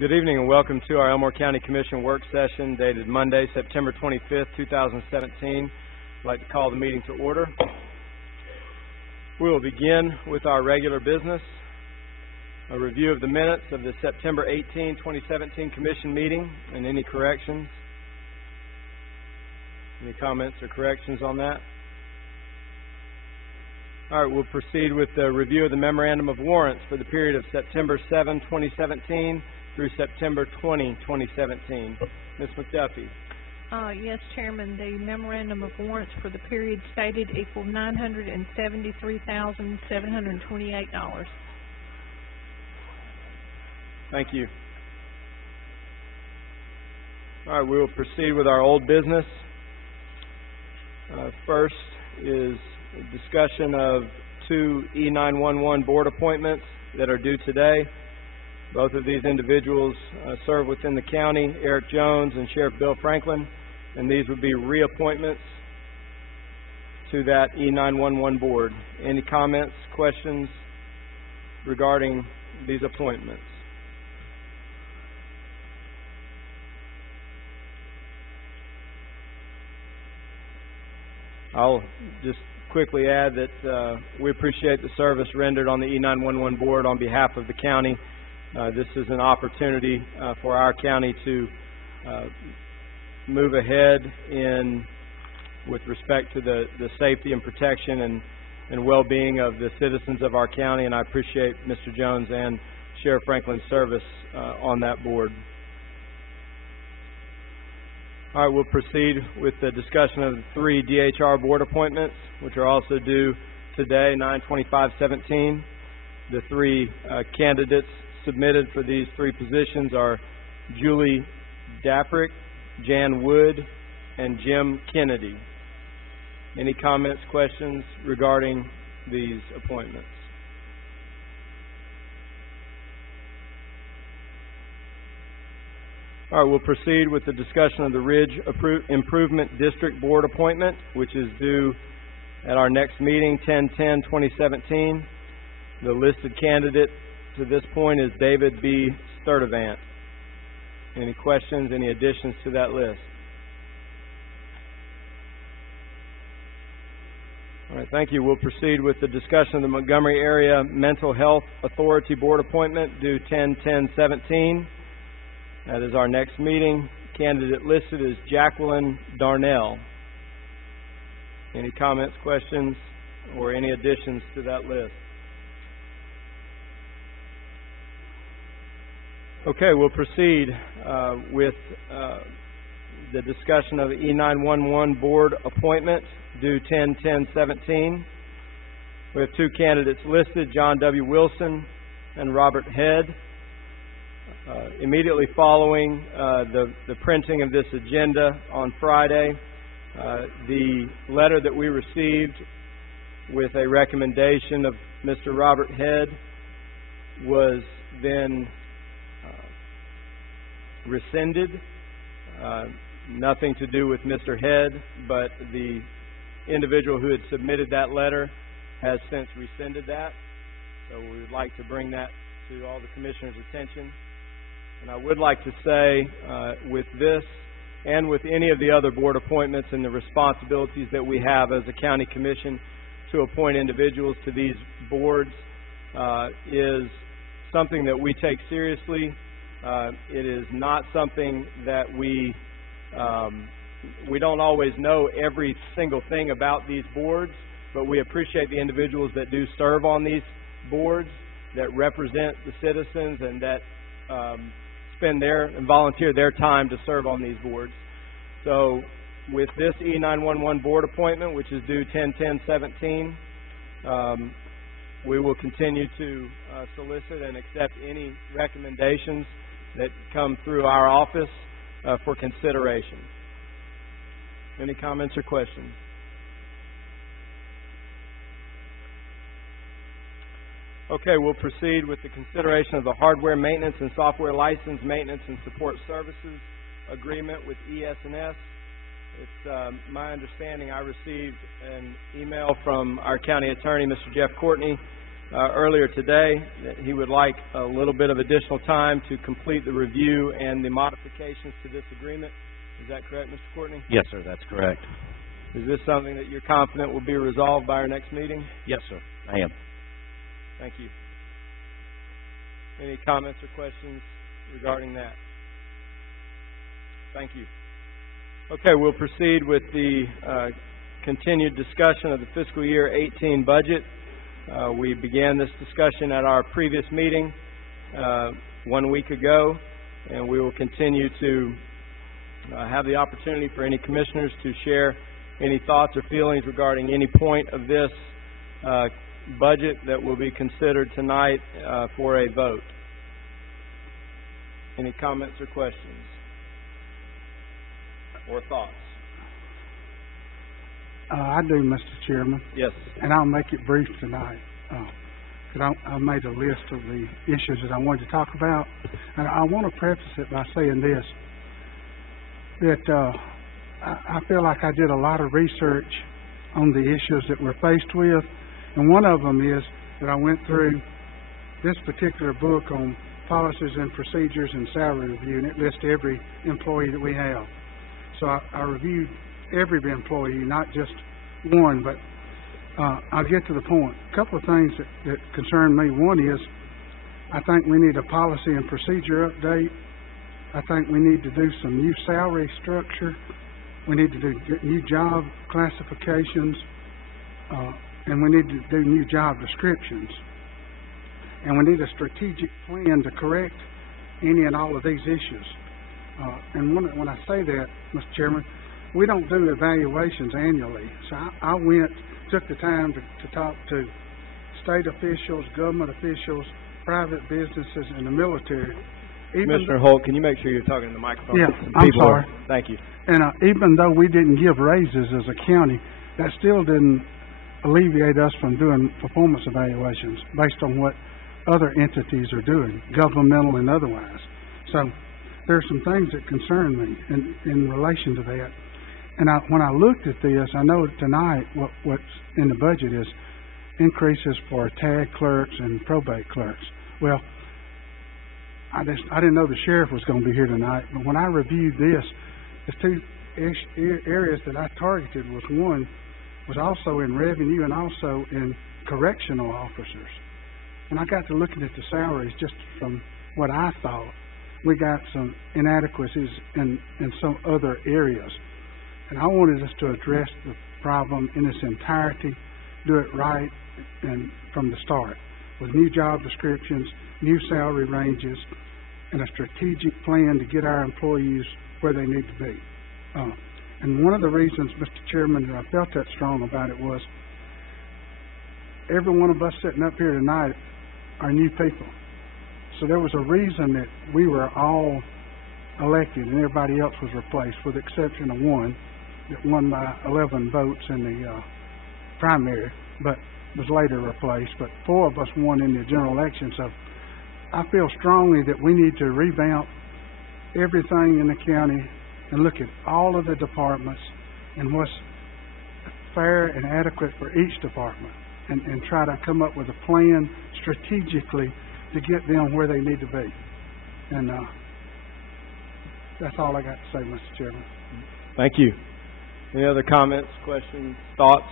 Good evening and welcome to our Elmore County Commission work session dated Monday, September 25th, 2017. I'd like to call the meeting to order. We will begin with our regular business, a review of the minutes of the September 18, 2017 Commission meeting and any corrections. Any comments or corrections on that? All right, we'll proceed with the review of the memorandum of warrants for the period of September 7, 2017 through September 20, 2017. Ms. McDuffie. Yes, Chairman. The memorandum of warrants for the period stated equal $973,728. Thank you. All right, we will proceed with our old business. First is a discussion of two E911 board appointments that are due today. Both of these individuals serve within the county, Eric Jones and Sheriff Bill Franklin, and these would be reappointments to that E911 board. Any comments, questions regarding these appointments? I'll just quickly add that we appreciate the service rendered on the E911 board on behalf of the county. This is an opportunity for our county to move ahead with respect to the safety and protection and well-being of the citizens of our county, and I appreciate Mr. Jones and Sheriff Franklin's service on that board. All right, we'll proceed with the discussion of the three DHR board appointments, which are also due today, 9/25/17. The three candidates submitted for these three positions are Julie Daprick, Jan Wood, and Jim Kennedy. Any comments, questions regarding these appointments? All right, we'll proceed with the discussion of the Ridge Improvement District Board appointment, which is due at our next meeting, 10/10/2017. The listed candidate to this point is David B. Sturdivant. Any questions, any additions to that list? All right, thank you. We'll proceed with the discussion of the Montgomery Area Mental Health Authority Board appointment due 10/10/17. That is our next meeting. Candidate listed is Jacqueline Darnell. Any comments, questions, or any additions to that list? Okay, we'll proceed with the discussion of the E911 board appointment due 10/10/17. We have two candidates listed, John W. Wilson and Robert Head. Immediately following the printing of this agenda on Friday, the letter that we received with a recommendation of Mr. Robert Head was then rescinded. Nothing to do with Mr. Head, but the individual who had submitted that letter has since rescinded that. So we would like to bring that to all the Commissioners' attention. And I would like to say with this and with any of the other board appointments and the responsibilities that we have as a county commission to appoint individuals to these boards is something that we take seriously. It is not something that we don't always know every single thing about these boards, but we appreciate the individuals that do serve on these boards, that represent the citizens, and that spend and volunteer their time to serve on these boards. So with this E911 board appointment, which is due 10/10/17, we will continue to solicit and accept any recommendations that come through our office for consideration. Any comments or questions? Okay, we'll proceed with the consideration of the hardware maintenance and software license maintenance and support services agreement with ES&S. It's my understanding I received an email from our county attorney, Mr. Jeff Courtney, earlier today that he would like a little bit of additional time to complete the review and the modifications to this agreement. Is that correct, Mr. Courtney? Yes, sir, that's correct. Is this something that you're confident will be resolved by our next meeting? Yes, sir, I am. Thank you. Any comments or questions regarding that? Thank you. Okay, we'll proceed with the continued discussion of the fiscal year 18 budget. We began this discussion at our previous meeting 1 week ago, and we will continue to have the opportunity for any commissioners to share any thoughts or feelings regarding any point of this budget that will be considered tonight for a vote. Any comments or questions or thoughts? I do, Mr. Chairman. Yes. And I'll make it brief tonight. I made a list of the issues that I wanted to talk about. And I want to preface it by saying this, that I feel like I did a lot of research on the issues that we're faced with. And one of them is that I went through this particular book on policies and procedures and salary review, and it lists every employee that we have. So I reviewed every employee, not just one, but I'll get to the point. A couple of things that concern me. One is I think we need a policy and procedure update. I think we need to do some new salary structure. We need to do new job classifications, and we need to do new job descriptions. And we need a strategic plan to correct any and all of these issues. And when I say that, Mr. Chairman, we don't do evaluations annually. So I took the time to talk to state officials, government officials, private businesses, and the military. Commissioner Holt, can you make sure you're talking to the microphone? Yeah, I'm sorry. Thank you. And even though we didn't give raises as a county, that still didn't alleviate us from doing performance evaluations based on what other entities are doing, governmental and otherwise. So there are some things that concern me in relation to that. And when I looked at this, I know tonight what's in the budget is increases for tag clerks and probate clerks. Well, I didn't know the sheriff was going to be here tonight, but when I reviewed this, the two areas that I targeted was one was also in revenue and also in correctional officers. When I got to looking at the salaries, just from what I thought, we got some inadequacies in some other areas. And I wanted us to address the problem in its entirety, do it right and from the start, with new job descriptions, new salary ranges, and a strategic plan to get our employees where they need to be. And one of the reasons, Mr. Chairman, that I felt that strong about it was every one of us sitting up here tonight are new people. So there was a reason that we were all elected and everybody else was replaced, with the exception of one that won by 11 votes in the primary, but was later replaced. But 4 of us won in the general election. So I feel strongly that we need to revamp everything in the county and look at all of the departments and what's fair and adequate for each department, and try to come up with a plan strategically to get them where they need to be. And that's all I got to say, Mr. Chairman. Thank you. Any other comments, questions, thoughts?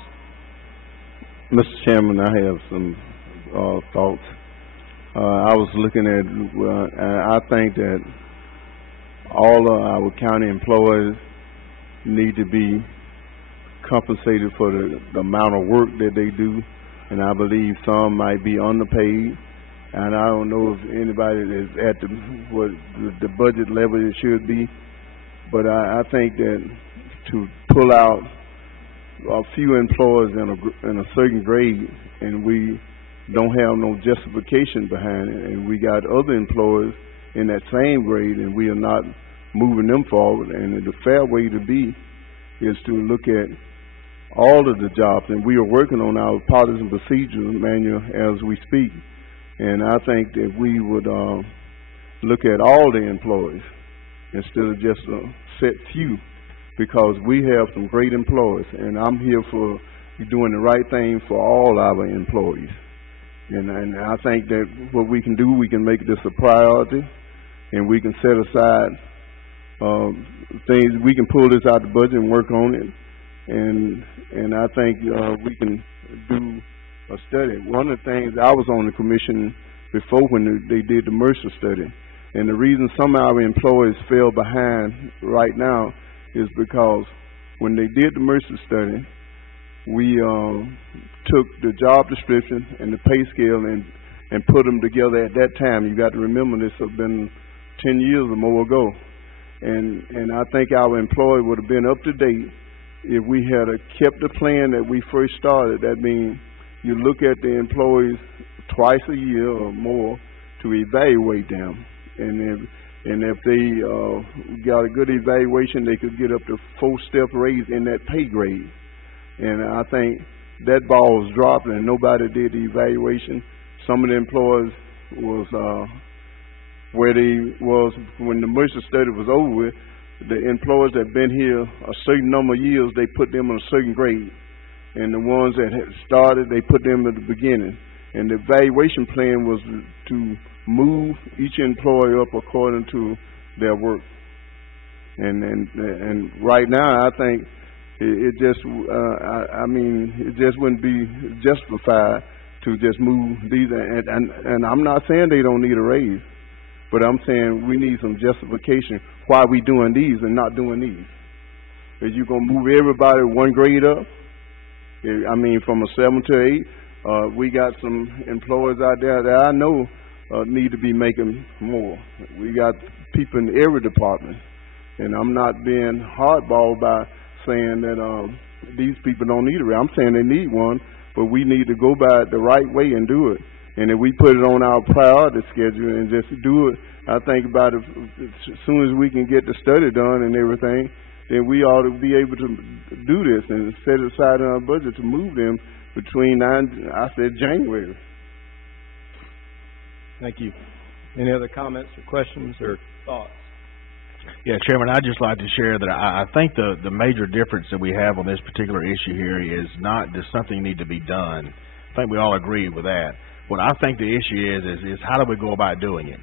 Mr. Chairman, I have some thoughts. I was looking at, I think that all of our county employees need to be compensated for the amount of work that they do, and I believe some might be underpaid, and I don't know if anybody is at the budget level it should be, but I think that to pull out a few employees in a certain grade, and we don't have no justification behind it, and we got other employees in that same grade, and we are not moving them forward. And the fair way to be is to look at all of the jobs, and we are working on our policies and procedures manual as we speak. And I think that we would look at all the employees instead of just a set few, because we have some great employees, and I'm here for doing the right thing for all our employees. And I think that what we can do, we can make this a priority, and we can set aside things. We can pull this out the budget and work on it, and I think we can do a study. One of the things, I was on the commission before when they did the Mercer study, and the reason some of our employees fell behind right now is because when they did the Mercer study, we took the job description and the pay scale and put them together at that time. You got to remember, this has been 10 years or more ago, and I think our employee would have been up to date if we had kept the plan that we first started. That means you look at the employees twice a year or more to evaluate them, and if they got a good evaluation, they could get up to 4-step raise in that pay grade. And I think that ball was dropped, and nobody did the evaluation. Some of the employees was where they was when the Mercer study was over with. The employees that been here a certain number of years, they put them on a certain grade, and the ones that had started, they put them at the beginning. And the evaluation plan was to move each employee up according to their work. And right now, I think it just, I mean, it just wouldn't be justified to just move these. And I'm not saying they don't need a raise, but I'm saying we need some justification why we doing these and not doing these. Is you gonna move everybody one grade up? I mean, from a 7 to 8. We got some employees out there that I know need to be making more. We got people in every department, and I'm not being hardballed by saying that these people don't need a raise. I'm saying they need one, but we need to go by it the right way and do it. And if we put it on our priority schedule and just do it, I think about it, as soon as we can get the study done and everything, then we ought to be able to do this and set it aside in our budget to move them between January. Thank you. Any other comments or questions or thoughts? Yeah, Chairman, I'd just like to share that I think the major difference that we have on this particular issue here is not does something need to be done. I think we all agree with that. What I think the issue is how do we go about doing it?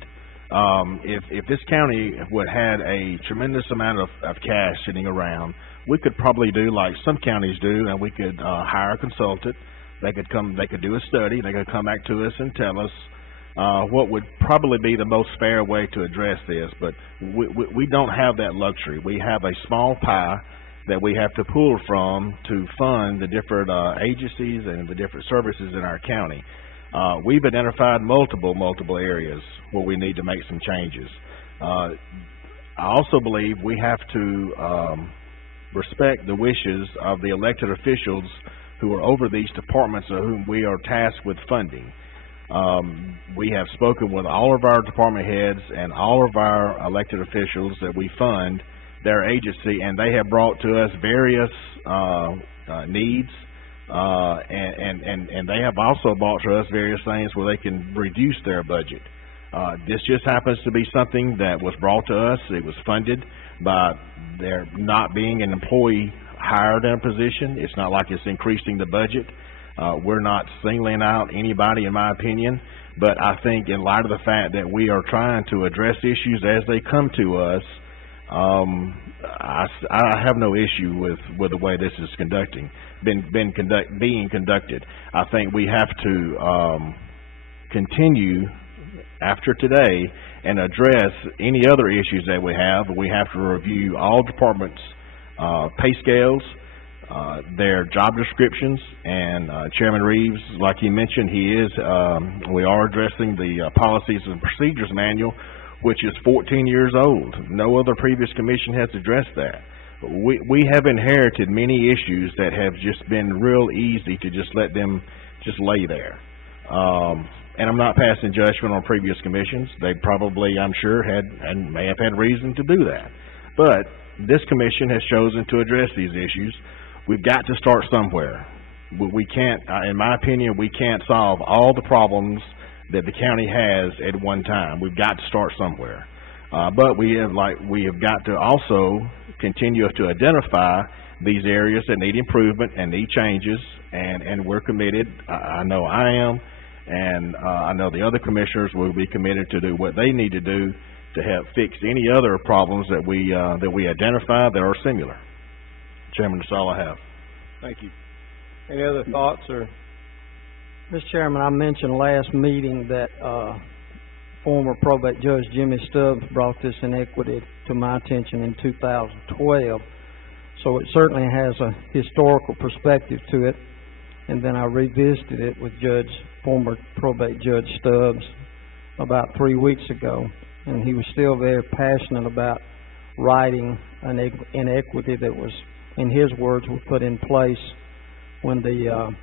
If this county would had a tremendous amount of cash sitting around, we could probably do like some counties do, and we could hire a consultant. They could do a study. They could come back to us and tell us what would probably be the most fair way to address this. But we don't have that luxury. We have a small pie that we have to pull from to fund the different agencies and the different services in our county. We've identified multiple areas where we need to make some changes. I also believe we have to respect the wishes of the elected officials who are over these departments of whom we are tasked with funding. We have spoken with all of our department heads and all of our elected officials that we fund their agency, and they have brought to us various needs. And they have also brought to us various things where they can reduce their budget. This just happens to be something that was brought to us. It was funded by there not being an employee hired in a position. It's not like it's increasing the budget. We're not singling out anybody, in my opinion, but I think in light of the fact that we are trying to address issues as they come to us, I have no issue with the way this is being conducted. I think we have to continue after today and address any other issues that we have. We have to review all departments' pay scales, their job descriptions, and Chairman Reeves, like he mentioned, we are addressing the Policies and Procedures Manual, which is 14 years old. No other previous commission has addressed that. We have inherited many issues that have just been real easy to just let them just lay there. And I'm not passing judgment on previous commissions. They probably, I'm sure, had and may have had reason to do that. But this commission has chosen to address these issues. We've got to start somewhere. We can't, in my opinion, we can't solve all the problems that the county has at one time. We've got to start somewhere. But we have got to also continue to identify these areas that need improvement and need changes, and we're committed. I know I am, And I know the other commissioners will be committed to do what they need to do to help fix any other problems that we identify that are similar. Chairman, that's all I have. Thank you. Any other thoughts or? Mr. Chairman, I mentioned last meeting that former probate judge Jimmy Stubbs brought this inequity to my attention in 2012. So it certainly has a historical perspective to it. And then I revisited it with former probate judge Stubbs about 3 weeks ago. And he was still very passionate about righting an inequity that was, in his words, was put in place when the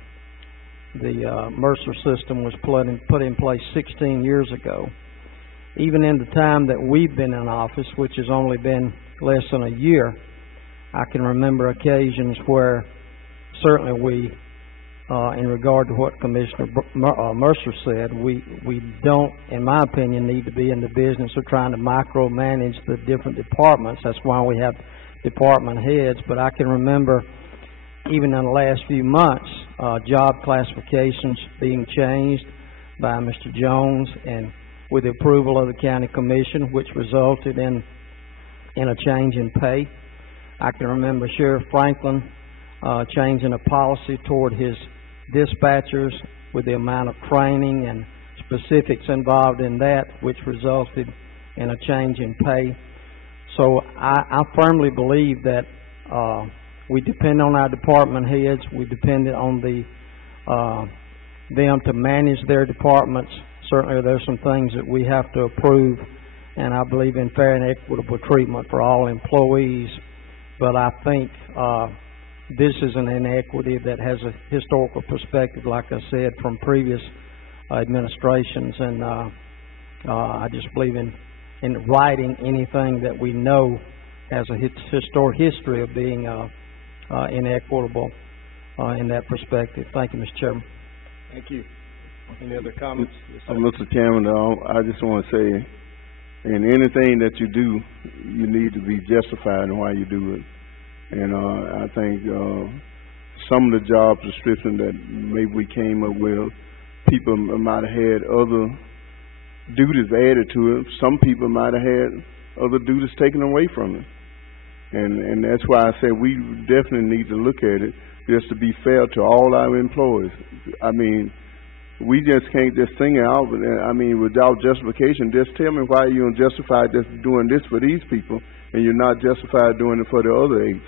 Mercer system was put in place 16 years ago. Even in the time that we've been in office, which has only been less than a year, I can remember occasions where certainly we, in regard to what Commissioner Mercer said, we don't, in my opinion, need to be in the business of trying to micromanage the different departments. That's why we have department heads. But I can remember even in the last few months, job classifications being changed by Mr. Jones and with the approval of the County Commission, which resulted in a change in pay. I can remember Sheriff Franklin changing a policy toward his dispatchers with the amount of training and specifics involved in that, which resulted in a change in pay. So I firmly believe that we depend on our department heads. We depend on them to manage their departments. Certainly there's some things that we have to approve, and I believe in fair and equitable treatment for all employees. But I think this is an inequity that has a historical perspective, like I said, from previous administrations. And I just believe in righting anything that we know has a historic history of being inequitable in that perspective. Thank you, Mr. Chairman. Thank you. Any other comments? Mr. Chairman, I just want to say, in anything that you do, you need to be justified in why you do it. And I think some of the job description that maybe we came up with, people might have had other duties added to it. Some people might have had other duties taken away from it. And that's why I said we definitely need to look at it just to be fair to all our employees. I mean, we just can't just sing it out. I mean, without justification, just tell me why you don't justify just doing this for these people and you're not justified doing it for the other 8.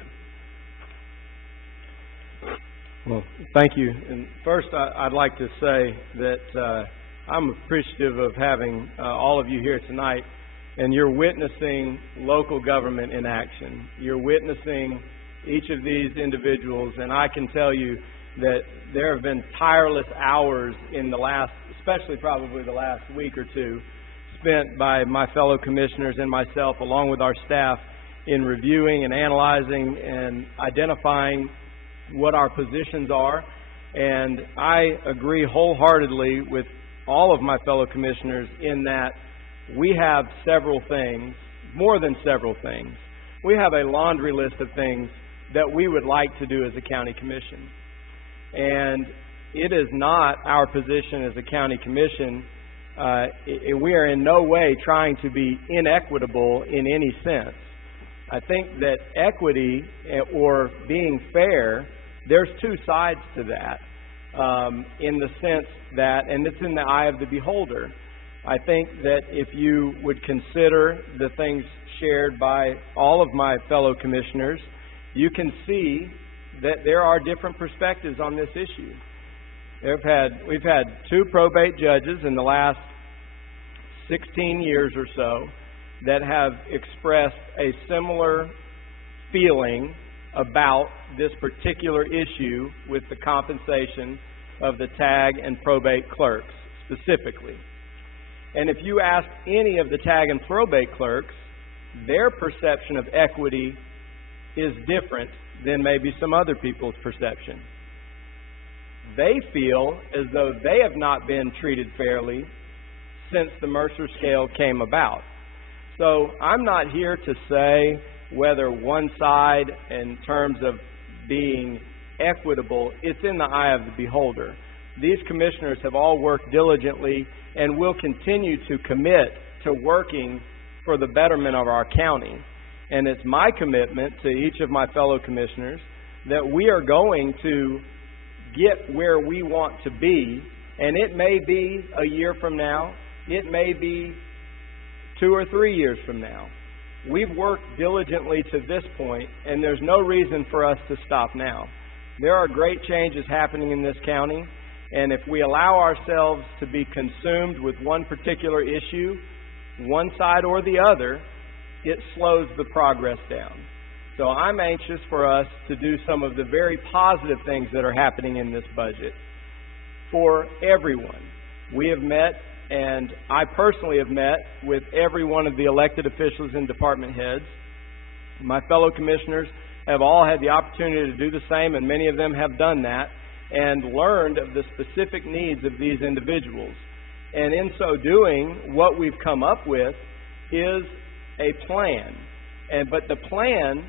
Well, thank you. And first, I'd like to say that I'm appreciative of having all of you here tonight, and you're witnessing local government in action. You're witnessing each of these individuals, and I can tell you that there have been tireless hours in the last, especially probably the last week or two, spent by my fellow commissioners and myself, along with our staff, in reviewing and analyzing and identifying what our positions are. And I agree wholeheartedly with all of my fellow commissioners in that we have several things, more than several things. We have a laundry list of things that we would like to do as a county commission. And it is not our position as a county commission. We are in no way trying to be inequitable in any sense. I think that equity or being fair, there's two sides to that, in the sense that, and it's in the eye of the beholder. I think that if you would consider the things shared by all of my fellow commissioners, you can see that there are different perspectives on this issue. We've had 2 probate judges in the last 16 years or so that have expressed a similar feeling about this particular issue with the compensation of the tag and probate clerks specifically. And if you ask any of the tag and probate clerks, their perception of equity is different than maybe some other people's perception. They feel as though they have not been treated fairly since the Mercer scale came about. So I'm not here to say whether one side, in terms of being equitable, it's in the eye of the beholder. these commissioners have all worked diligently and will continue to commit to working for the betterment of our county. And it's my commitment to each of my fellow commissioners that we are going to get where we want to be, and it may be a year from now, it may be 2 or 3 years from now. We've worked diligently to this point, and there's no reason for us to stop now. There are great changes happening in this county, and if we allow ourselves to be consumed with one particular issue, one side or the other, it slows the progress down. So I'm anxious for us to do some of the very positive things that are happening in this budget for everyone. We have met, and I personally have met with every one of the elected officials and department heads. My fellow commissioners have all had the opportunity to do the same, and many of them have done that, and learned of the specific needs of these individuals. And in so doing, what we've come up with is a plan. But the plan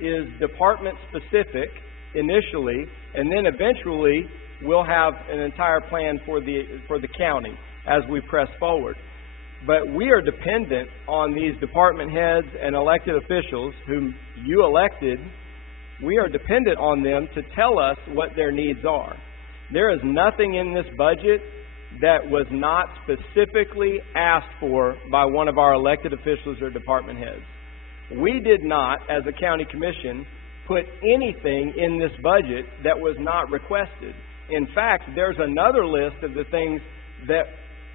is department specific initially, and then eventually we'll have an entire plan for the county as we press forward. But we are dependent on these department heads and elected officials whom you elected. We are dependent on them to tell us what their needs are. There is nothing in this budget that was not specifically asked for by one of our elected officials or department heads. We did not, as a county commission, put anything in this budget that was not requested. In fact, there's another list of the things that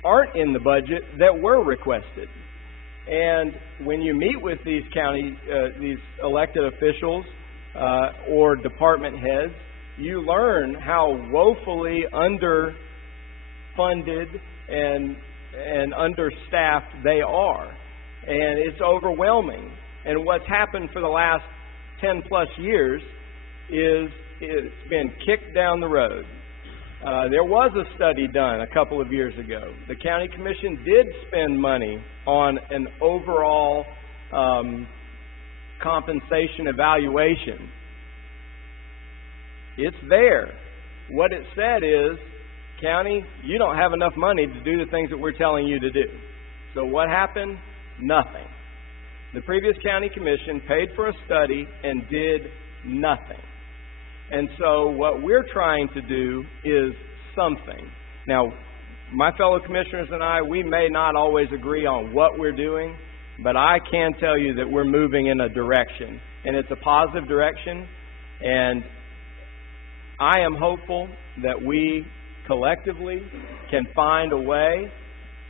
aren't in the budget that were requested. And when you meet with these these elected officials or department heads, you learn how woefully underfunded and understaffed they are. And it's overwhelming. And what's happened for the last 10 plus years is it's been kicked down the road. There was a study done a couple of years ago. The county commission did spend money on an overall compensation evaluation. It's there. What it said is, county, you don't have enough money to do the things that we're telling you to do. So what happened? Nothing. The previous county commission paid for a study and did nothing. And so what we're trying to do is something. Now, my fellow commissioners and I, we may not always agree on what we're doing, but I can tell you that we're moving in a direction, and it's a positive direction, and I am hopeful that we collectively can find a way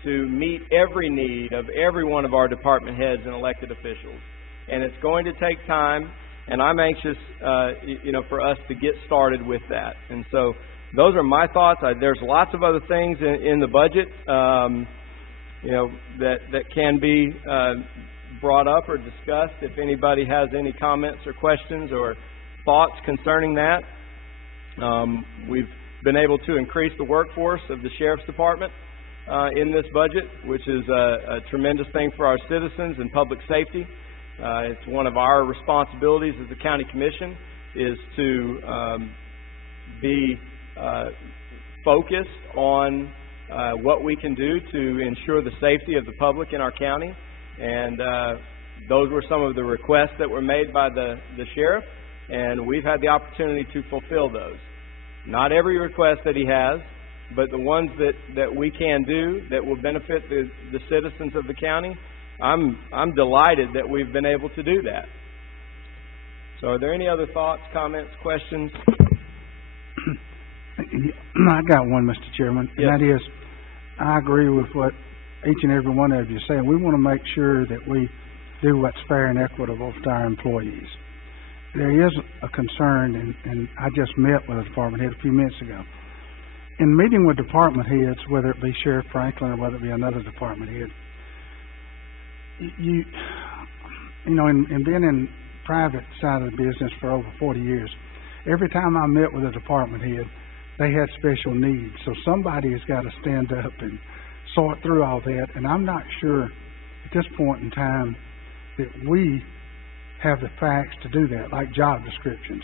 to meet every need of every one of our department heads and elected officials. And it's going to take time, and I'm anxious, for us to get started with that. And so those are my thoughts. There's lots of other things in the budget, that can be brought up or discussed. If anybody has any comments or questions or thoughts concerning that, we've been able to increase the workforce of the Sheriff's Department in this budget, which is a tremendous thing for our citizens and public safety. It's one of our responsibilities as a county commission is to be focused on what we can do to ensure the safety of the public in our county. And those were some of the requests that were made by the sheriff, and we've had the opportunity to fulfill those. Not every request that he has, but the ones that we can do that will benefit the citizens of the county, I'm delighted that we've been able to do that. So are there any other thoughts, comments, questions? I got one, Mr. Chairman, and that is, I agree with what each and every one of you are saying. We want to make sure that we do what's fair and equitable to our employees. There is a concern, and I just met with a department head a few minutes ago. In meeting with department heads, whether it be Sheriff Franklin or whether it be another department head, in being in private side of the business for over 40 years, every time I met with a department head, they had special needs. So somebody has got to stand up and sort through all that. And I'm not sure at this point in time that we have the facts to do that, like job descriptions.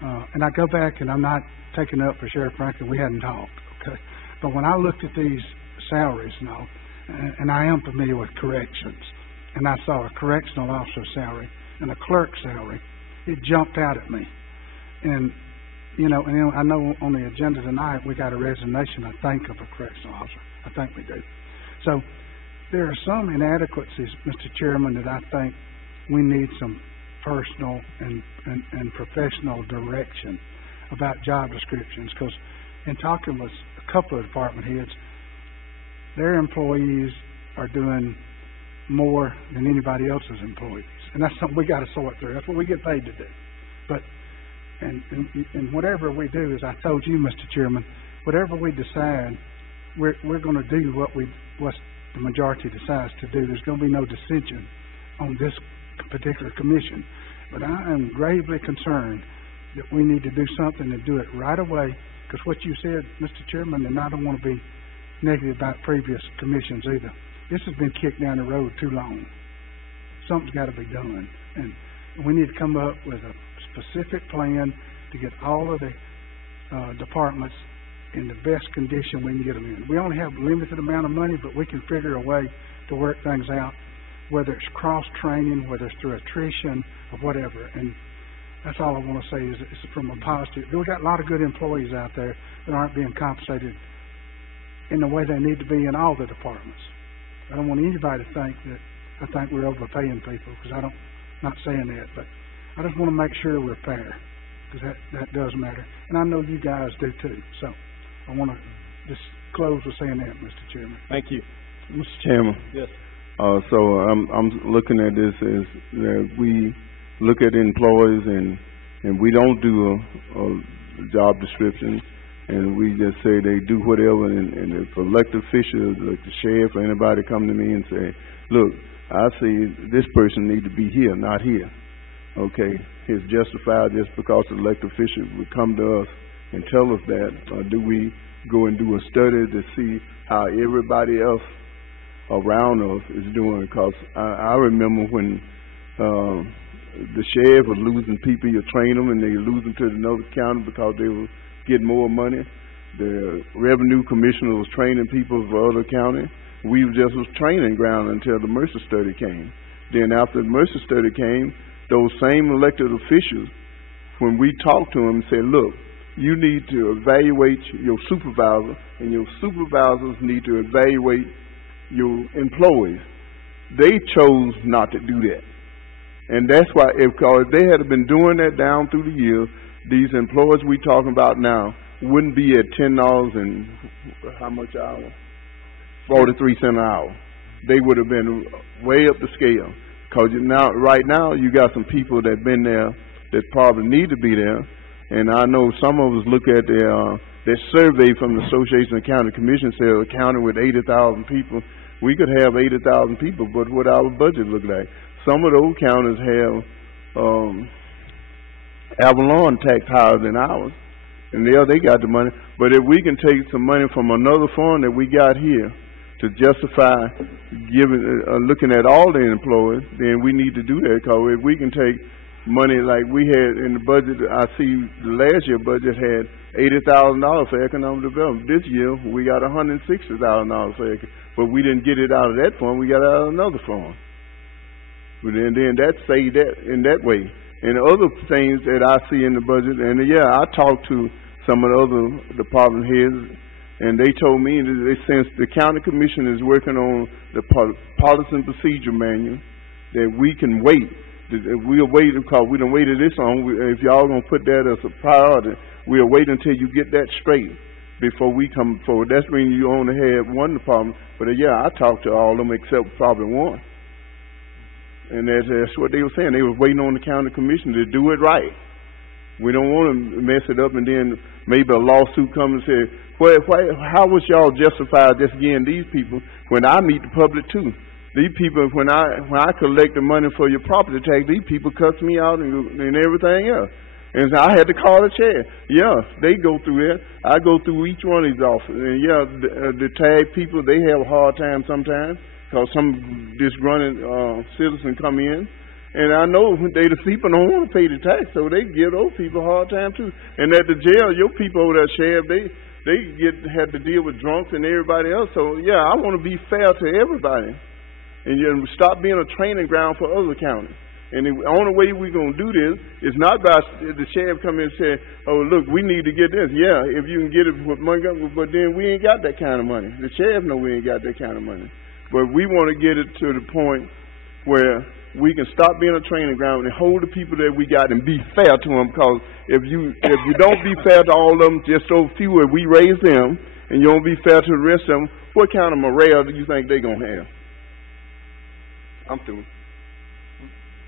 And I go back, and I'm not taking up for Sheriff Franklin, we hadn't talked, okay? But when I looked at these salaries and all, and I am familiar with corrections, and I saw a correctional officer salary and a clerk salary, it jumped out at me. And I know on the agenda tonight we got a resignation, I think, of a correctional officer. I think we do. So there are some inadequacies, Mr. Chairman, that I think we need some personal and professional direction about job descriptions, because in talking with a couple of department heads, their employees are doing more than anybody else's employees, and that's something we got to sort through. That's what we get paid to do. But and whatever we do, as I told you, Mr. Chairman, whatever we decide, we're going to do what the majority decides to do. There's going to be no dissension on this particular commission. But I am gravely concerned that we need to do something and do it right away, because what you said, Mr. Chairman, and I don't want to be negative about previous commissions either, this has been kicked down the road too long. Something's got to be done, and we need to come up with a specific plan to get all of the departments in the best condition we can get them in. We only have a limited amount of money, but we can figure a way to work things out, whether it's cross-training, whether it's through attrition, or whatever. And that's all I want to say is from a positive. We've got a lot of good employees out there that aren't being compensated in the way they need to be in all the departments. I don't want anybody to think that I think we're overpaying people, because not saying that, but I just want to make sure we're fair, because that does matter. And I know you guys do too. So I want to just close with saying that, Mr. Chairman. Thank you. Mr. Chairman. Yes. So I'm looking at this as that we look at employees and we don't do a job description, and we just say they do whatever, and if elected officials like the sheriff or anybody come to me and say, look, I see this person need to be here, not here. Okay, it's justified just because the elected official would come to us and tell us that, or do we go and do a study to see how everybody else around us is doing? Because I remember when the sheriff was losing people, you train them and they lose them to another county because they were getting more money. The revenue commissioner was training people for other counties. We just was training ground until the Mercer study came. Then after the Mercer study came, those same elected officials, when we talked to them, said, look, you need to evaluate your supervisor, and your supervisors need to evaluate your employees. They chose not to do that. And that's why, if they had been doing that down through the years, these employees we talking about now wouldn't be at $10 and how much an hour? 43 cents an hour. They would have been way up the scale. Because right now, you got some people that been there that probably need to be there. And I know some of us look at their survey from the Association of County Commissions, say a county with 80,000 people. We could have 80,000 people, but what our budget look like? Some of those counties have Avalon tax higher than ours, and they got the money. But if we can take some money from another fund that we got here to justify looking at all the employees, then we need to do that. Because if we can take money like we had in the budget, I see the last year budget had $80,000 for economic development. This year we got $160,000 for but we didn't get it out of that fund. We got it out of another fund. And then that's saved that in that way. And other things that I see in the budget, and I talked to some of the other department heads, and they told me that since the county commission is working on the policy and procedure manual, that we can wait. We'll wait because we done waited this long. If y'all gonna put that as a priority, we'll wait until you get that straight before we come forward. That's when you only have one department. But I talked to all of them except probably one. And that's what they were saying. They were waiting on the county commission to do it right. We don't want to mess it up and then maybe a lawsuit comes and say, how was y'all justified just getting these people when I meet the public too? These people, when I collect the money for your property tax, these people cuss me out and everything else. And so I had to call the chair. They go through that. I go through each one of these offices. And the tag people, they have a hard time sometimes because some disgruntled citizen come in And I know the people don't want to pay the tax, so they give those people a hard time too. And at the jail, your people over there, Sheriff, they have to deal with drunks and everybody else. So yeah, I want to be fair to everybody, and stop being a training ground for other counties. And the only way we're going to do this is not by the sheriff coming and saying, oh, look, we need to get this. Yeah, if you can get it with Montgomery, but then we ain't got that kind of money. The sheriff know we ain't got that kind of money. But we want to get it to the point where we can stop being a training ground and hold the people that we got and be fair to them, because if you don't be fair to all of them, just so few, if we raise them, and you don't be fair to the rest of them, what kind of morale do you think they're going to have? I'm through.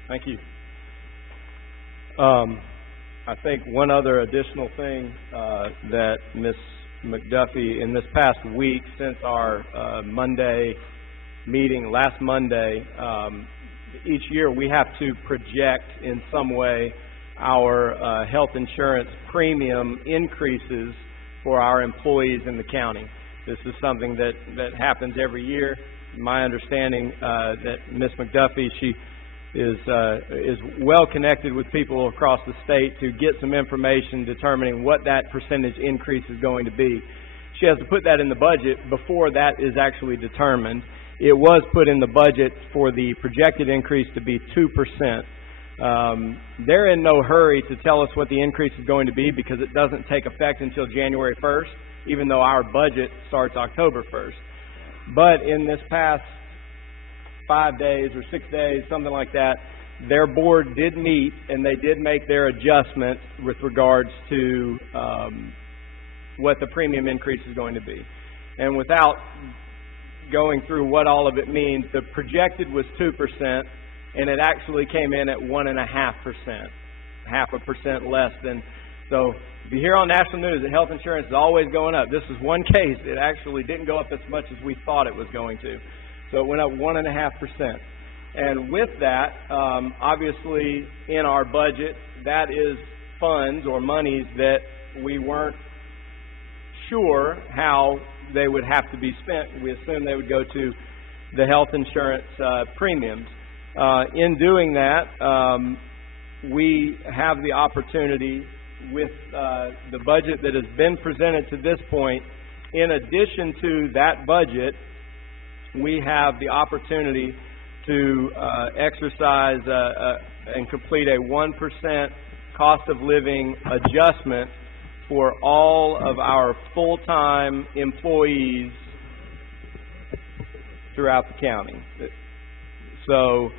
Thank you. I think one other additional thing that Ms. McDuffie, in this past week, since our Monday meeting last Monday, each year we have to project in some way our health insurance premium increases for our employees in the county. This is something that happens every year. My understanding that Ms. McDuffie, she is well connected with people across the state to get some information determining what that percentage increase is going to be. She has to put that in the budget before that is actually determined. It was put in the budget for the projected increase to be 2%. They're in no hurry to tell us what the increase is going to be because it doesn't take effect until January 1st, even though our budget starts October 1st. But in this past 5 days or 6 days, something like that, their board did meet and they did make their adjustment with regards to what the premium increase is going to be. And without going through what all of it means, the projected was 2%, and it actually came in at 1.5%, 0.5% less than. So if you hear on national news that health insurance is always going up, this is one case. It actually didn't go up as much as we thought it was going to. So it went up 1.5%. And with that, obviously in our budget, that is funds or monies that we weren't sure how they would have to be spent. We assumed they would go to the health insurance premiums. In doing that, we have the opportunity with the budget that has been presented to this point. In addition to that budget, we have the opportunity to exercise and complete a 1% cost of living adjustment for all of our full-time employees throughout the county. So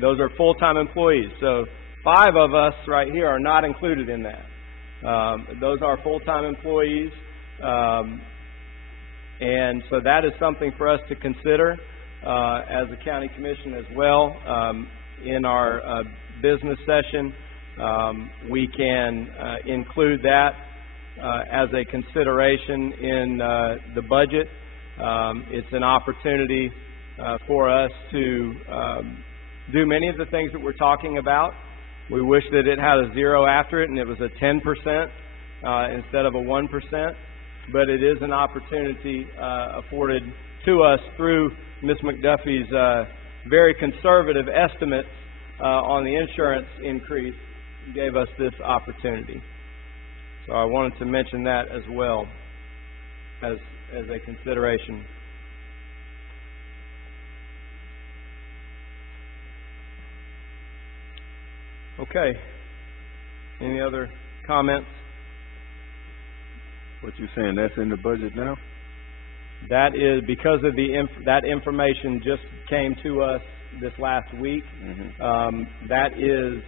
those are full-time employees. So 5 of us right here are not included in that. Those are full-time employees. And so that is something for us to consider as a county commission as well. In our business session, we can include that as a consideration in the budget. It's an opportunity for us to do many of the things that we're talking about. We wish that it had a 0 after it and it was a 10% instead of a 1%. But it is an opportunity afforded to us through Ms. McDuffie's very conservative estimates on the insurance increase gave us this opportunity. So I wanted to mention that as well as a consideration. Okay. Any other comments? What you saying, that's in the budget now? That is because of that information just came to us this last week. Mm-hmm. That is,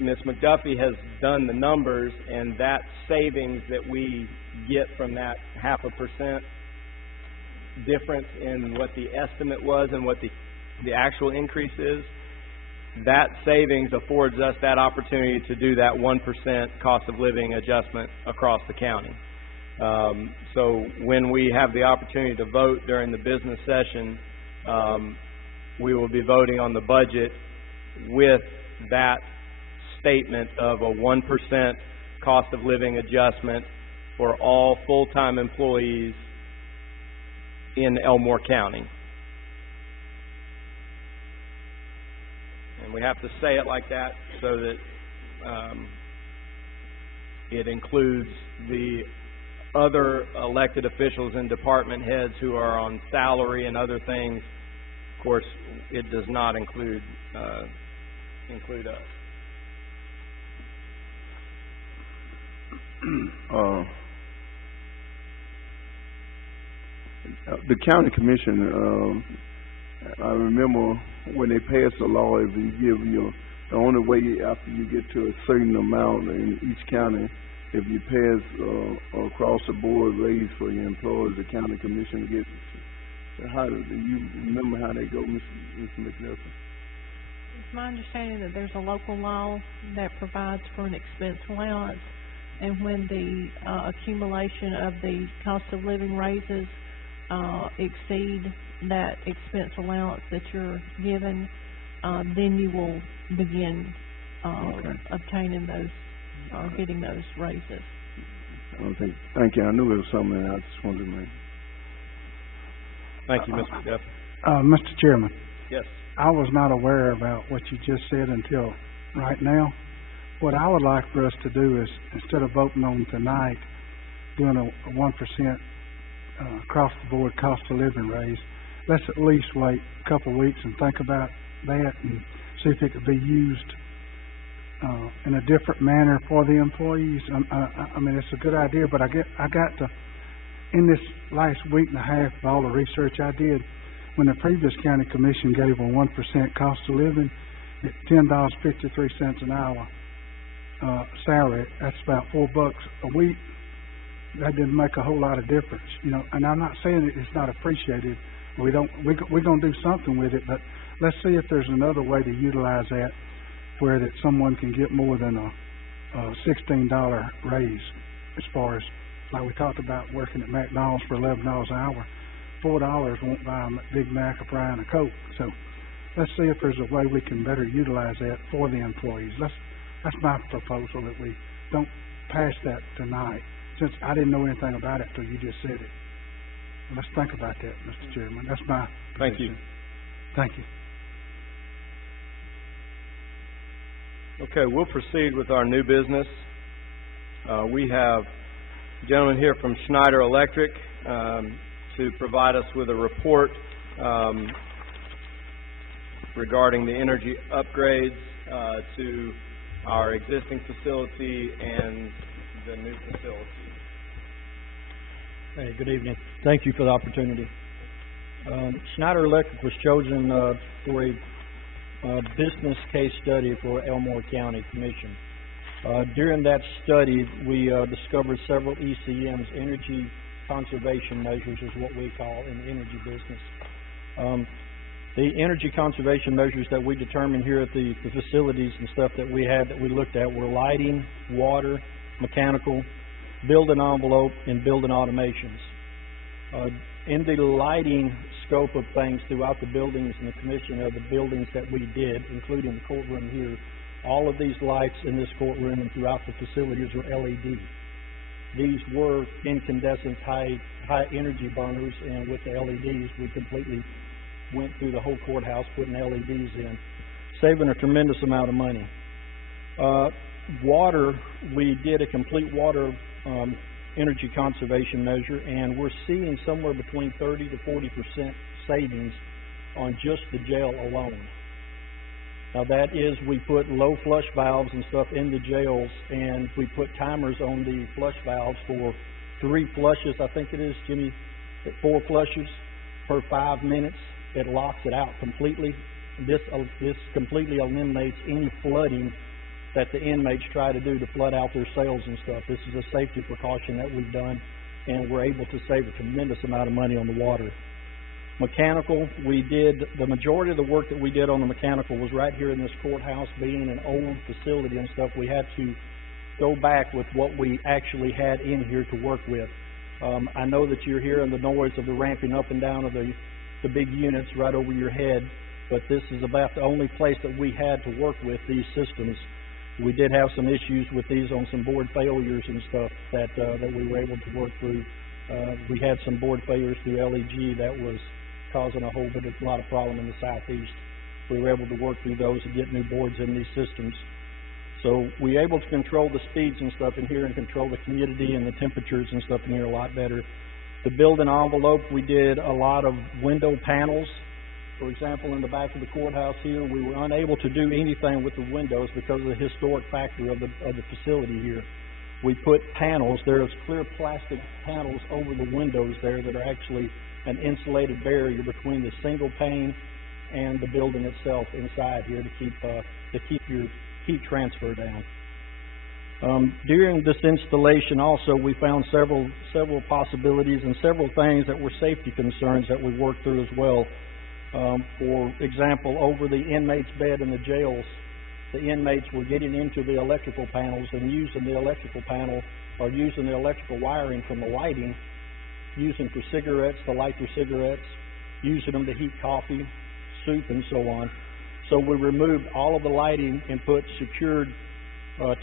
Ms. McDuffie has done the numbers, and that savings that we get from that 0.5% difference in what the estimate was and what the actual increase is, that savings affords us that opportunity to do that 1% cost of living adjustment across the county. So when we have the opportunity to vote during the business session, we will be voting on the budget with that statement of a 1% cost of living adjustment for all full-time employees in Elmore County. And we have to say it like that so that it includes the other elected officials and department heads who are on salary and other things. Of course, it does not include us. The county commission, I remember when they passed the law, if you give the only way after you get to a certain amount in each county, if you pass across the board raise for your employees, the county commission gets. How do you remember how they go, Mr. McNelson? It's my understanding that there's a local law that provides for an expense allowance, and when the accumulation of the cost of living raises exceed that expense allowance that you're given, then you will begin obtaining those or getting those raises. Thank you. I knew it was something I just wanted to make. Thank you, Mr. Duffy. Mr. Chairman. Yes. I was not aware about what you just said until right now. What I would like for us to do is, instead of voting on tonight, doing a 1% across the board cost of living raise, let's at least wait a couple of weeks and think about that and see if it could be used in a different manner for the employees. I mean, it's a good idea, but I got to, in this last week and a half of all the research I did, when the previous county commission gave a 1% cost of living at $10.53 an hour salary, that's about $4 a week. That didn't make a whole lot of difference, you know. And I'm not saying it's not appreciated. We're gonna do something with it, but let's see if there's another way to utilize that, where that someone can get more than a $16 raise. As far as, like we talked about, working at McDonald's for $11 an hour, $4 won't buy a Big Mac, a fry, and a Coke. So let's see if there's a way we can better utilize that for the employees. That's my proposal, that we don't pass that tonight, since I didn't know anything about it till you just said it. Let's think about that, Mr. Chairman. That's my position. Thank you. Thank you. Okay, we'll proceed with our new business. We have a gentleman here from Schneider Electric to provide us with a report regarding the energy upgrades to our existing facility and the new facility. Hey, good evening. Thank you for the opportunity. Schneider Electric was chosen for a business case study for Elmore County Commission. During that study, we discovered several ECMs, energy conservation measures is what we call in the energy business. The energy conservation measures that we determined here at the facilities and stuff that we had, that we looked at, were lighting, water, mechanical, building envelope, and building automations. In the lighting scope of things throughout the buildings and the commission of the buildings that we did, including the courtroom here, all of these lights in this courtroom and throughout the facilities are LED. These were incandescent high energy burners, and with the LEDs we completely went through the whole courthouse putting LEDs in, saving a tremendous amount of money. Water, we did a complete water energy conservation measure, and we're seeing somewhere between 30 to 40% savings on just the jail alone. Now that is, we put low flush valves and stuff in the jails, and we put timers on the flush valves for 3 flushes, I think it is, Jimmy, at 4 flushes per 5 minutes. It locks it out completely. This completely eliminates any flooding that the inmates try to do to flood out their cells and stuff. This is a safety precaution that we've done, and we're able to save a tremendous amount of money on the water. Mechanical, we did, the majority of the work that we did on the mechanical was right here in this courthouse. Being an old facility and stuff, we had to go back with what we actually had in here to work with. I know that you're hearing the noise of the ramping up and down of the big units right over your head, but this is about the only place that we had to work with these systems. We did have some issues with these on some board failures and stuff that we were able to work through. We had some board failures through LEG that was causing a lot of problem in the southeast. we were able to work through those and get new boards in these systems. So we were able to control the speeds and stuff in here and control the humidity and the temperatures and stuff in here a lot better. The building envelope, we did a lot of window panels. For example, in the back of the courthouse here, we were unable to do anything with the windows because of the historic factor of the facility here. We put panels, there's clear plastic panels over the windows there that are actually an insulated barrier between the single pane and the building itself inside here to keep your heat transfer down. During this installation also, we found several possibilities and several things that were safety concerns that we worked through as well. For example, over the inmates' bed in the jails, the inmates were getting into the electrical panels and using the electrical panel or using the electrical wiring from the lighting, using for cigarettes, to light their cigarettes, using them to heat coffee, soup, and so on. So we removed all of the lighting and put secured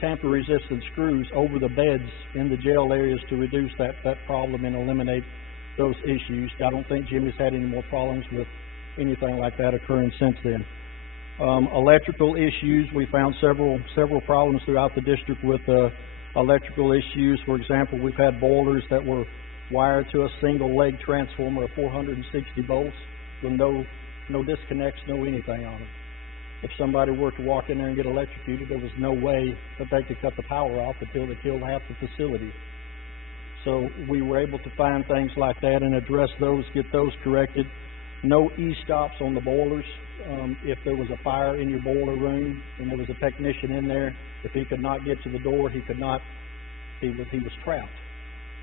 tamper-resistant screws over the beds in the jail areas to reduce that problem and eliminate those issues. I don't think Jimmy's had any more problems with anything like that occurring since then. Electrical issues, we found several problems throughout the district with electrical issues. For example, we've had boilers that were wired to a single leg transformer of 460 volts with no disconnects, no anything on them. If somebody were to walk in there and get electrocuted, there was no way that they could cut the power off until they killed half the facility. So we were able to find things like that and address those, get those corrected. No E-stops on the boilers. If there was a fire in your boiler room and there was a technician in there, if he could not get to the door, he was trapped.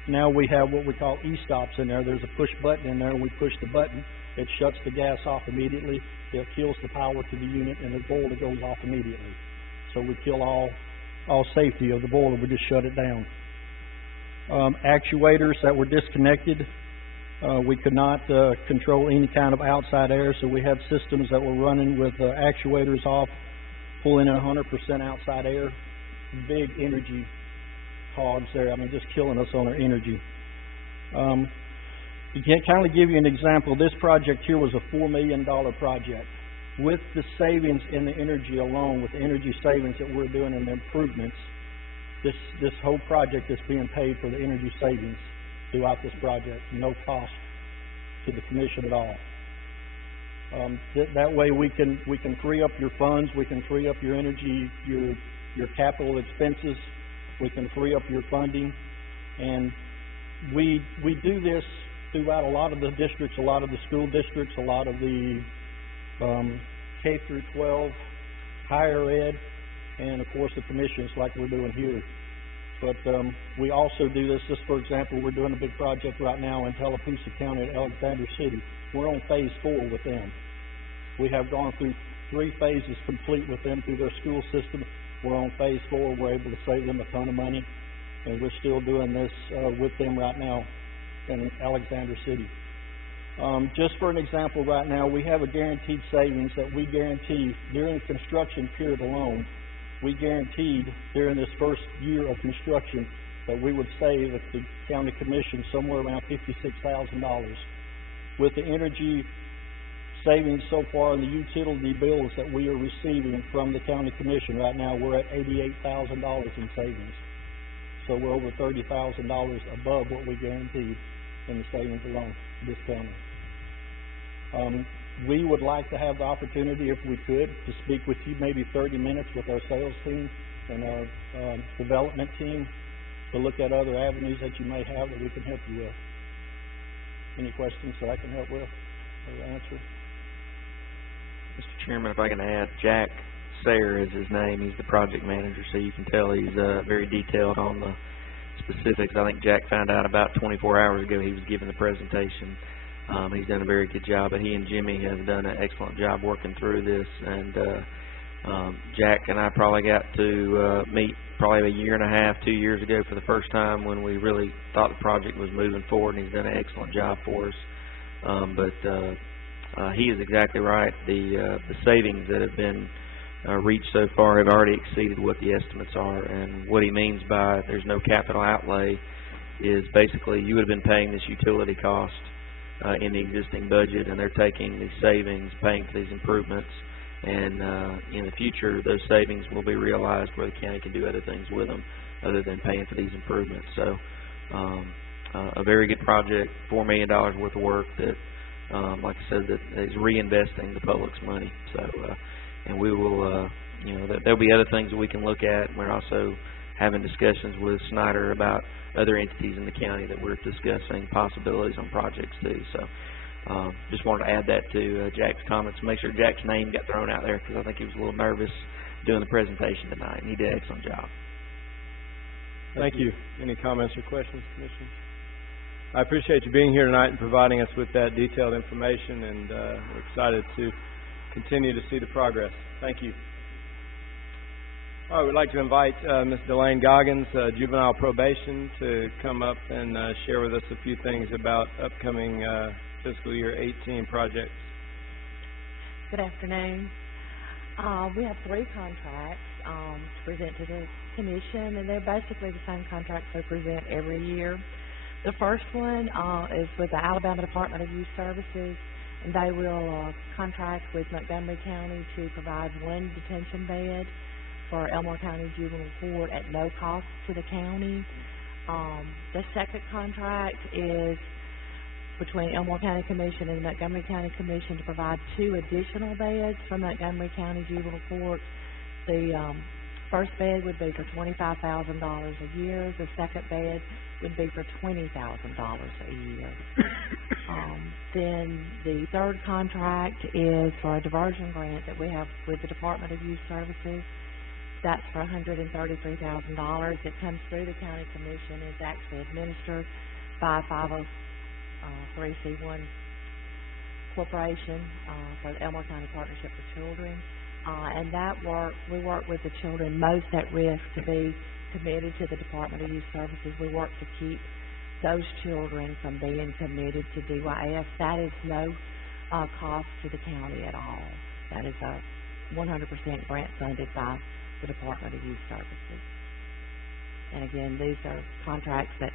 Now we have what we call E-stops in there. There's a push button in there, and we push the button. It shuts the gas off immediately. It kills the power to the unit, and the boiler goes off immediately. So we kill all safety of the boiler. We just shut it down. Actuators that were disconnected. We could not control any kind of outside air, so we had systems that were running with actuators off, pulling in 100% outside air. Big energy hogs there. I mean, just killing us on our energy. To kind of give you an example, this project here was a $4 million project. With the savings in the energy alone, with the energy savings that we're doing and the improvements, this whole project is being paid for the energy savings throughout this project, no cost to the commission at all. That way we can free up your funds, we can free up your energy, your capital expenses, we can free up your funding, and we do this throughout a lot of the districts, a lot of the school districts, a lot of the K through 12, higher ed, and of course the commissions like we're doing here. But we also do this. Just for example, we're doing a big project right now in Tallapoosa County at Alexander City. We're on phase 4 with them. We have gone through 3 phases complete with them through their school system. We're on phase 4. We're able to save them a ton of money, and we're still doing this with them right now in Alexander City. Just for an example, right now we have a guaranteed savings that we guarantee during the construction period alone. We guaranteed during this first year of construction that we would save at the county commission somewhere around $56,000. With the energy savings so far in the utility bills that we are receiving from the county commission right now, we're at $88,000 in savings. So we're over $30,000 above what we guaranteed in the savings alone for this county. We would like to have the opportunity, if we could, to speak with you maybe 30 minutes with our sales team and our development team to look at other avenues that you may have that we can help you with. Any questions that I can help with or answer? Mr. Chairman, if I can add, Jack Sayer is his name. He's the project manager, so you can tell he's very detailed on the specifics. I think Jack found out about 24 hours ago he was giving the presentation. He's done a very good job, but he and Jimmy have done an excellent job working through this. And Jack and I probably got to meet probably a year and a half, 2 years ago for the first time when we really thought the project was moving forward, and he's done an excellent job for us. He is exactly right. The savings that have been reached so far have already exceeded what the estimates are. And what he means by there's no capital outlay is basically you would have been paying this utility cost in the existing budget, and they're taking these savings, paying for these improvements, and in the future those savings will be realized where the county can do other things with them other than paying for these improvements. So a very good project, $4 million worth of work that, like I said, that is reinvesting the public's money. So, and we will, there'll be other things that we can look at. We're also having discussions with Snyder about other entities in the county that we're discussing possibilities on projects too. So, just wanted to add that to Jack's comments. Make sure Jack's name got thrown out there because I think he was a little nervous doing the presentation tonight, and he did an excellent job. Thank you. Any comments or questions, Commissioner? I appreciate you being here tonight and providing us with that detailed information, and we're excited to continue to see the progress. Thank you. All right, we'd like to invite Ms. Delane Goggins, Juvenile Probation, to come up and share with us a few things about upcoming fiscal year 18 projects. Good afternoon. We have 3 contracts to present to the Commission, and they're basically the same contracts they present every year. The first one is with the Alabama Department of Youth Services, and they will contract with Montgomery County to provide 1 detention bed for Elmore County Juvenile Court at no cost to the county. The second contract is between Elmore County Commission and Montgomery County Commission to provide 2 additional beds for Montgomery County Juvenile Court. The first bed would be for $25,000 a year. The second bed would be for $20,000 a year. Then the third contract is for a diversion grant that we have with the Department of Youth Services. That's for $133,000. It comes through the County Commission. It's actually administered by a 503c1 corporation for the Elmore County Partnership for Children. And that work, we work with the children most at risk to be committed to the Department of Youth Services. We work to keep those children from being committed to DYS. That is no cost to the county at all. That is 100% grant funded by the Department of Youth Services. And again, these are contracts that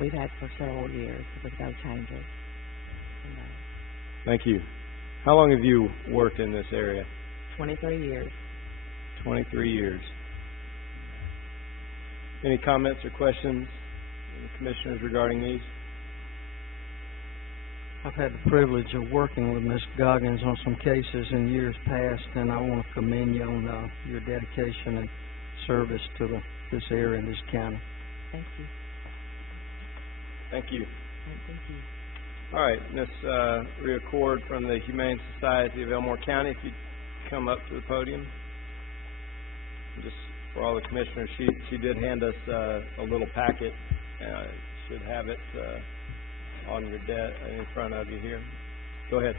we've had for several years with no changes. Thank you. How long have you worked in this area? 23 years. 23 years. Any comments or questions from the commissioners regarding these? I've had the privilege of working with Ms. Goggins on some cases in years past, and I want to commend you on your dedication and service to this area and this county. Thank you. Thank you. Thank you. All right, Ms. Rhea Cord from the Humane Society of Elmore County, if you'd come up to the podium. Just for all the commissioners, she did hand us a little packet. Should have it on your desk in front of you here. Go ahead.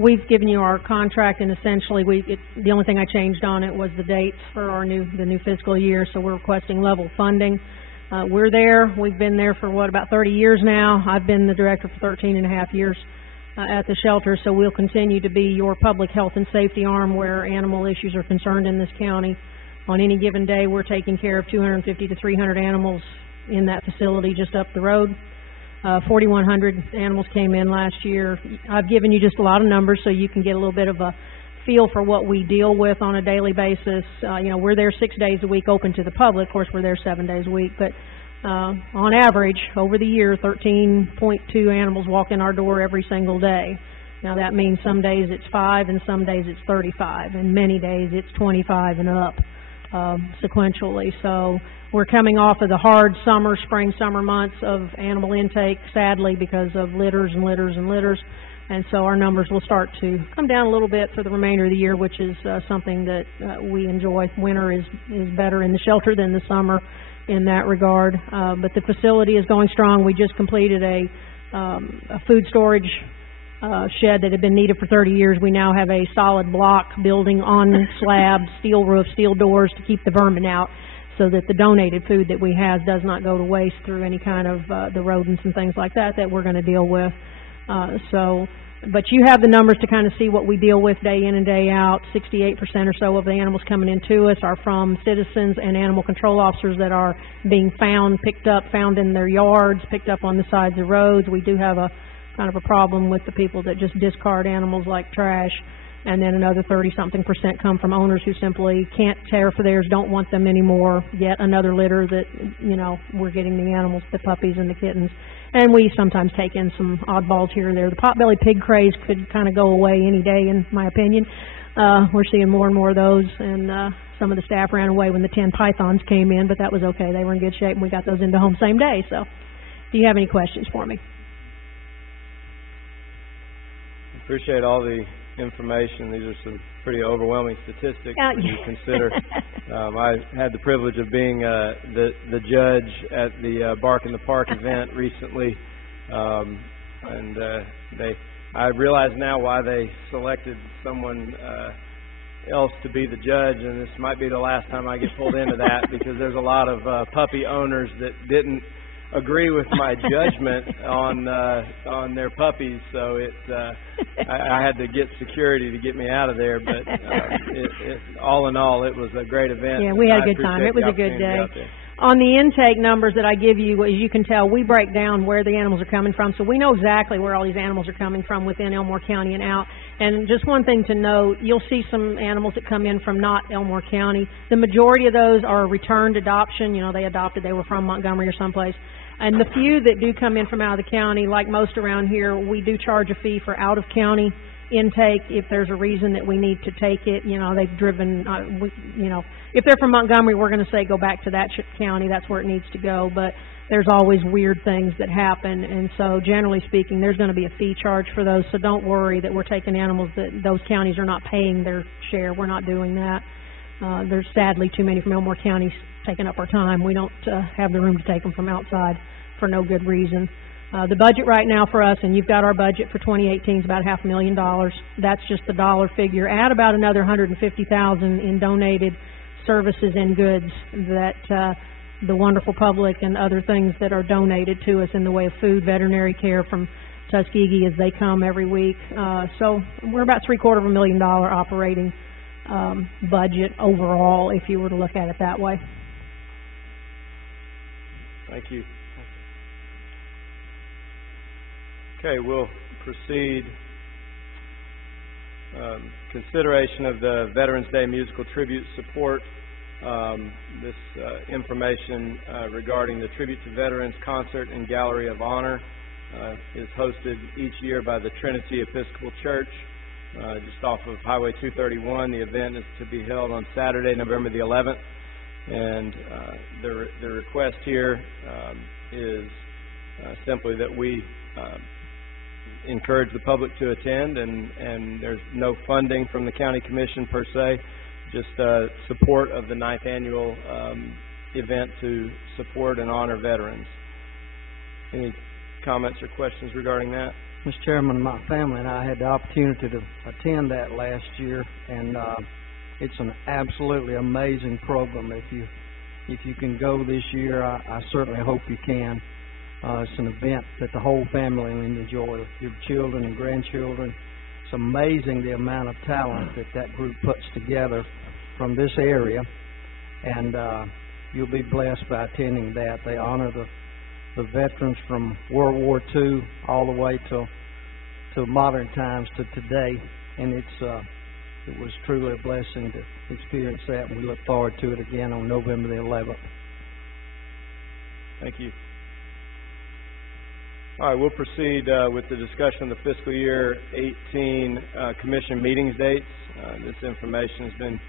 We've given you our contract, and essentially the only thing I changed on it was the dates for the new fiscal year, so we're requesting level funding. We're there. We've been there for, about 30 years now. I've been the director for 13 and a half years at the shelter, so we'll continue to be your public health and safety arm where animal issues are concerned in this county. On any given day, we're taking care of 250 to 300 animals in that facility just up the road. 4,100 animals came in last year. I've given you just a lot of numbers so you can get a little bit of a feel for what we deal with on a daily basis. We're there 6 days a week open to the public. Of course, we're there 7 days a week, but on average, over the year, 13.2 animals walk in our door every single day. Now, that means some days it's 5 and some days it's 35, and many days it's 25 and up sequentially. So we're coming off of the hard spring, summer months of animal intake, sadly, because of litters and litters and litters. And so our numbers will start to come down a little bit for the remainder of the year, which is something that we enjoy. Winter is better in the shelter than the summer in that regard. But the facility is going strong. We just completed a food storage shed that had been needed for 30 years. We now have a solid block building on slab, steel roof, steel doors to keep the vermin out, so that the donated food that we have does not go to waste through any kind of the rodents and things like that we're going to deal with. But you have the numbers to kind of see what we deal with day in and day out. 68% or so of the animals coming into us are from citizens and animal control officers that are being found in their yards, picked up on the sides of roads. We do have a kind of a problem with the people that just discard animals like trash. and then another 30-something% come from owners who simply can't care for theirs, don't want them anymore. Yet another litter that, you know, we're getting the animals, the puppies and the kittens. And we sometimes take in some oddballs here and there. The potbelly pig craze could kind of go away any day, in my opinion. We're seeing more and more of those, and some of the staff ran away when the 10 pythons came in, but that was okay. They were in good shape, and we got those into home same day. So, do you have any questions for me? Appreciate all the information. These are some pretty overwhelming statistics when you consider. I had the privilege of being the judge at the Bark in the Park event recently, and I realize now why they selected someone else to be the judge, and this might be the last time I get pulled into that, because there's a lot of puppy owners that didn't agree with my judgment on their puppies, so I had to get security to get me out of there. But all in all, it was a great event. Yeah, we had a good time. It was a good day. On the intake numbers that I give you, as you can tell, we break down where the animals are coming from, so we know exactly where all these animals are coming from within Elmore County and out. And just one thing to note, you'll see some animals that come in from not Elmore County. The majority of those are returned adoption. You know, they were from Montgomery or someplace. And the few that do come in from out of the county, like most around here, we do charge a fee for out-of-county intake if there's a reason that we need to take it. You know, they've driven, if they're from Montgomery, we're going to say go back to that county. That's where it needs to go. But there's always weird things that happen. And so generally speaking, there's going to be a fee charge for those. So don't worry that we're taking animals that those counties are not paying their share. We're not doing that. There's sadly too many from Elmore County taking up our time. We don't have the room to take them from outside for no good reason. The budget right now for us, and you've got our budget for 2018 is about $500,000. That's just the dollar figure. Add about another $150,000 in donated services and goods that the wonderful public and other things that are donated to us in the way of food, veterinary care from Tuskegee as they come every week. So we're about $750,000 operating budget overall, if you were to look at it that way. Thank you. Okay, we'll proceed. Consideration of the Veterans Day musical tribute support. This information regarding the Tribute to Veterans Concert and Gallery of Honor is hosted each year by the Trinity Episcopal Church just off of Highway 231. The event is to be held on Saturday, November the 11th. And the request here is simply that we encourage the public to attend, and there's no funding from the County Commission per se, just support of the 9th annual event to support and honor veterans. Any comments or questions regarding that? Mr. Chairman, my family and I had the opportunity to attend that last year, and it's an absolutely amazing program. If you can go this year, I certainly hope you can. It's an event that the whole family will enjoy, your children and grandchildren. It's amazing the amount of talent that group puts together from this area, and you'll be blessed by attending that. They honor the veterans from World War II all the way to modern times to today, and it was truly a blessing to experience that, and we look forward to it again on November the 11th. Thank you. All right, we'll proceed with the discussion of the fiscal year 18 commission meetings dates. This information has been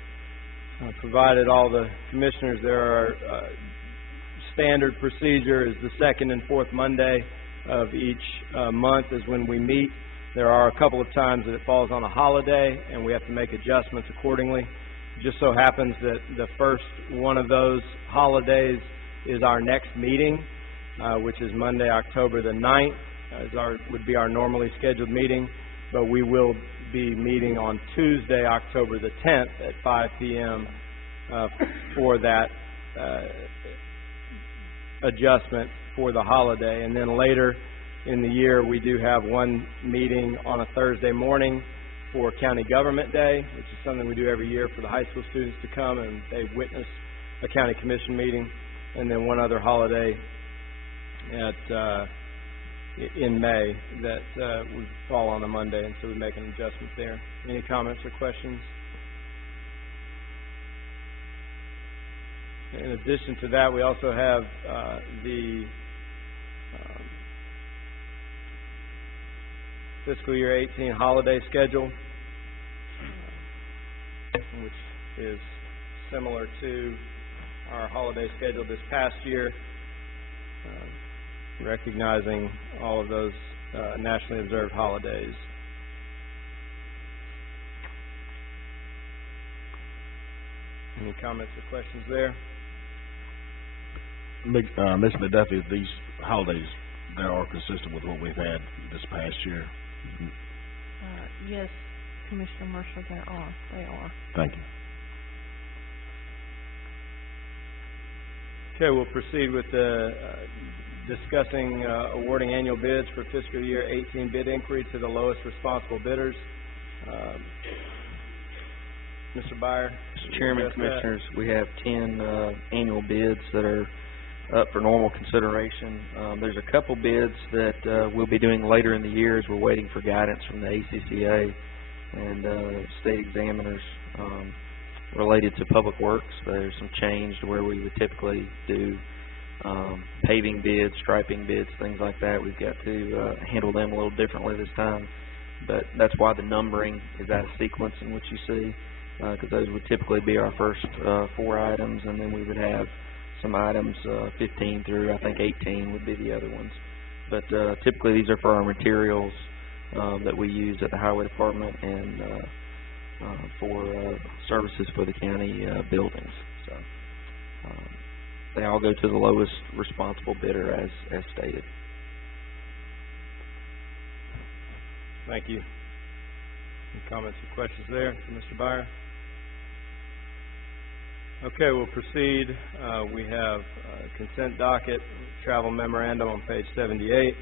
provided all the commissioners. There are standard procedure is the second and fourth Monday of each month is when we meet. There are a couple of times that it falls on a holiday, and we have to make adjustments accordingly. It just so happens that the first one of those holidays is our next meeting, which is Monday, October the 9th, would be our normally scheduled meeting, but we will be meeting on Tuesday, October the 10th at 5 p.m. For that adjustment for the holiday. And then later in the year, we do have one meeting on a Thursday morning for County Government Day, which is something we do every year for the high school students to come and they witness a county commission meeting, and then one other holiday at in May that would fall on a Monday, and so we make an adjustment there. Any comments or questions? In addition to that, we also have the fiscal year 18 holiday schedule, which is similar to our holiday schedule this past year, recognizing all of those nationally observed holidays. Any comments or questions there? Ms. McDuffie, these holidays, they are consistent with what we've had this past year. Yes, Commissioner Marshall, they are. Thank you. Okay, we'll proceed with discussing awarding annual bids for fiscal year 18 bid inquiry to the lowest responsible bidders. Mr. Byer. Mr. Chairman, Commissioners, we have 10 annual bids that are up for normal consideration. There's a couple bids that we'll be doing later in the year as we're waiting for guidance from the ACCA and state examiners related to public works. There's some change to where we would typically do paving bids, striping bids, things like that. We've got to handle them a little differently this time, but that's why the numbering is out of sequence in what you see, because those would typically be our first 4 items, and then we would have some items 15 through I think 18 would be the other ones. But typically these are for our materials that we use at the Highway Department and for services for the county buildings. So they all go to the lowest responsible bidder as stated. Thank you. Any comments or questions there for Mr. Byer? Okay, we'll proceed. We have consent docket, travel memorandum on page 78.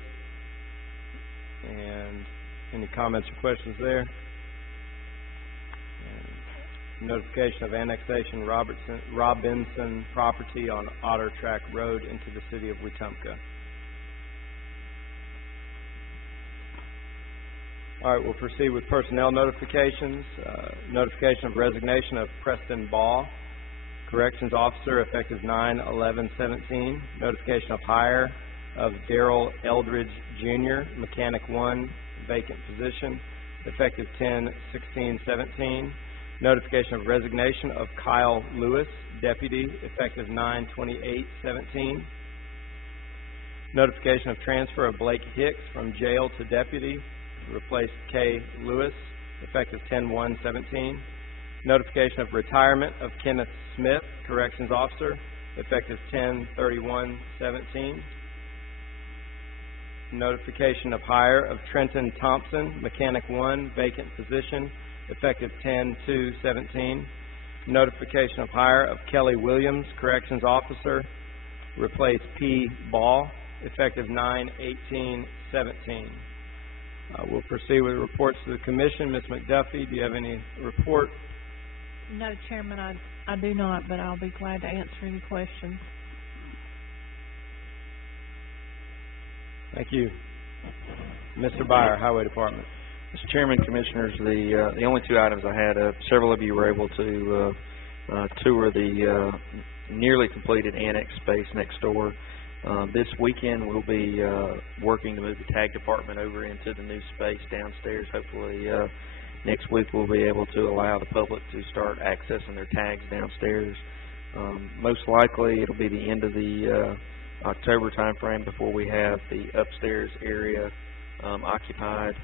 And any comments or questions there? And notification of annexation Robinson property on Otter Track Road into the city of Wetumpka. All right, we'll proceed with personnel notifications. Notification of resignation of Preston Ball, Corrections Officer, effective 9/11/17. Notification of hire of Daryl Eldridge Jr., Mechanic 1, vacant position, effective 10/16/17. Notification of resignation of Kyle Lewis, Deputy, effective 9/28/17. Notification of transfer of Blake Hicks from jail to Deputy, replace Kay Lewis, effective 10/1/17. Notification of retirement of Kenneth Smith, Corrections Officer, effective 10/31/17. Notification of hire of Trenton Thompson, Mechanic 1, vacant position, effective 10/2/17. Notification of hire of Kelly Williams, Corrections Officer, replace P. Ball, effective 9/18/17. We'll proceed with reports to the Commission. Ms. McDuffie, do you have any report? No, Chairman, I do not, but I'll be glad to answer any questions. Thank you. Mr. Byer, Highway Department. Mr. Chairman, Commissioners, the only 2 items I had, several of you were able to tour the nearly completed annex space next door. This weekend we'll be working to move the tag department over into the new space downstairs. Hopefully next week we'll be able to allow the public to start accessing their tags downstairs. Most likely it'll be the end of the October time frame before we have the upstairs area occupied.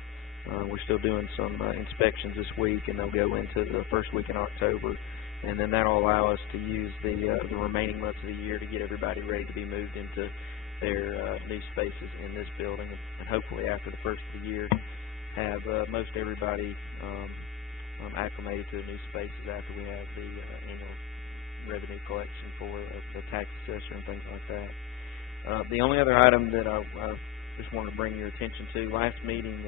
We're still doing some inspections this week, and they'll go into the first week in October, and then that'll allow us to use the remaining months of the year to get everybody ready to be moved into their new spaces in this building, and hopefully after the first of the year have most everybody acclimated to the new spaces after we have the annual revenue collection for the tax assessor and things like that. The only other item that I just wanted to bring your attention to, last meeting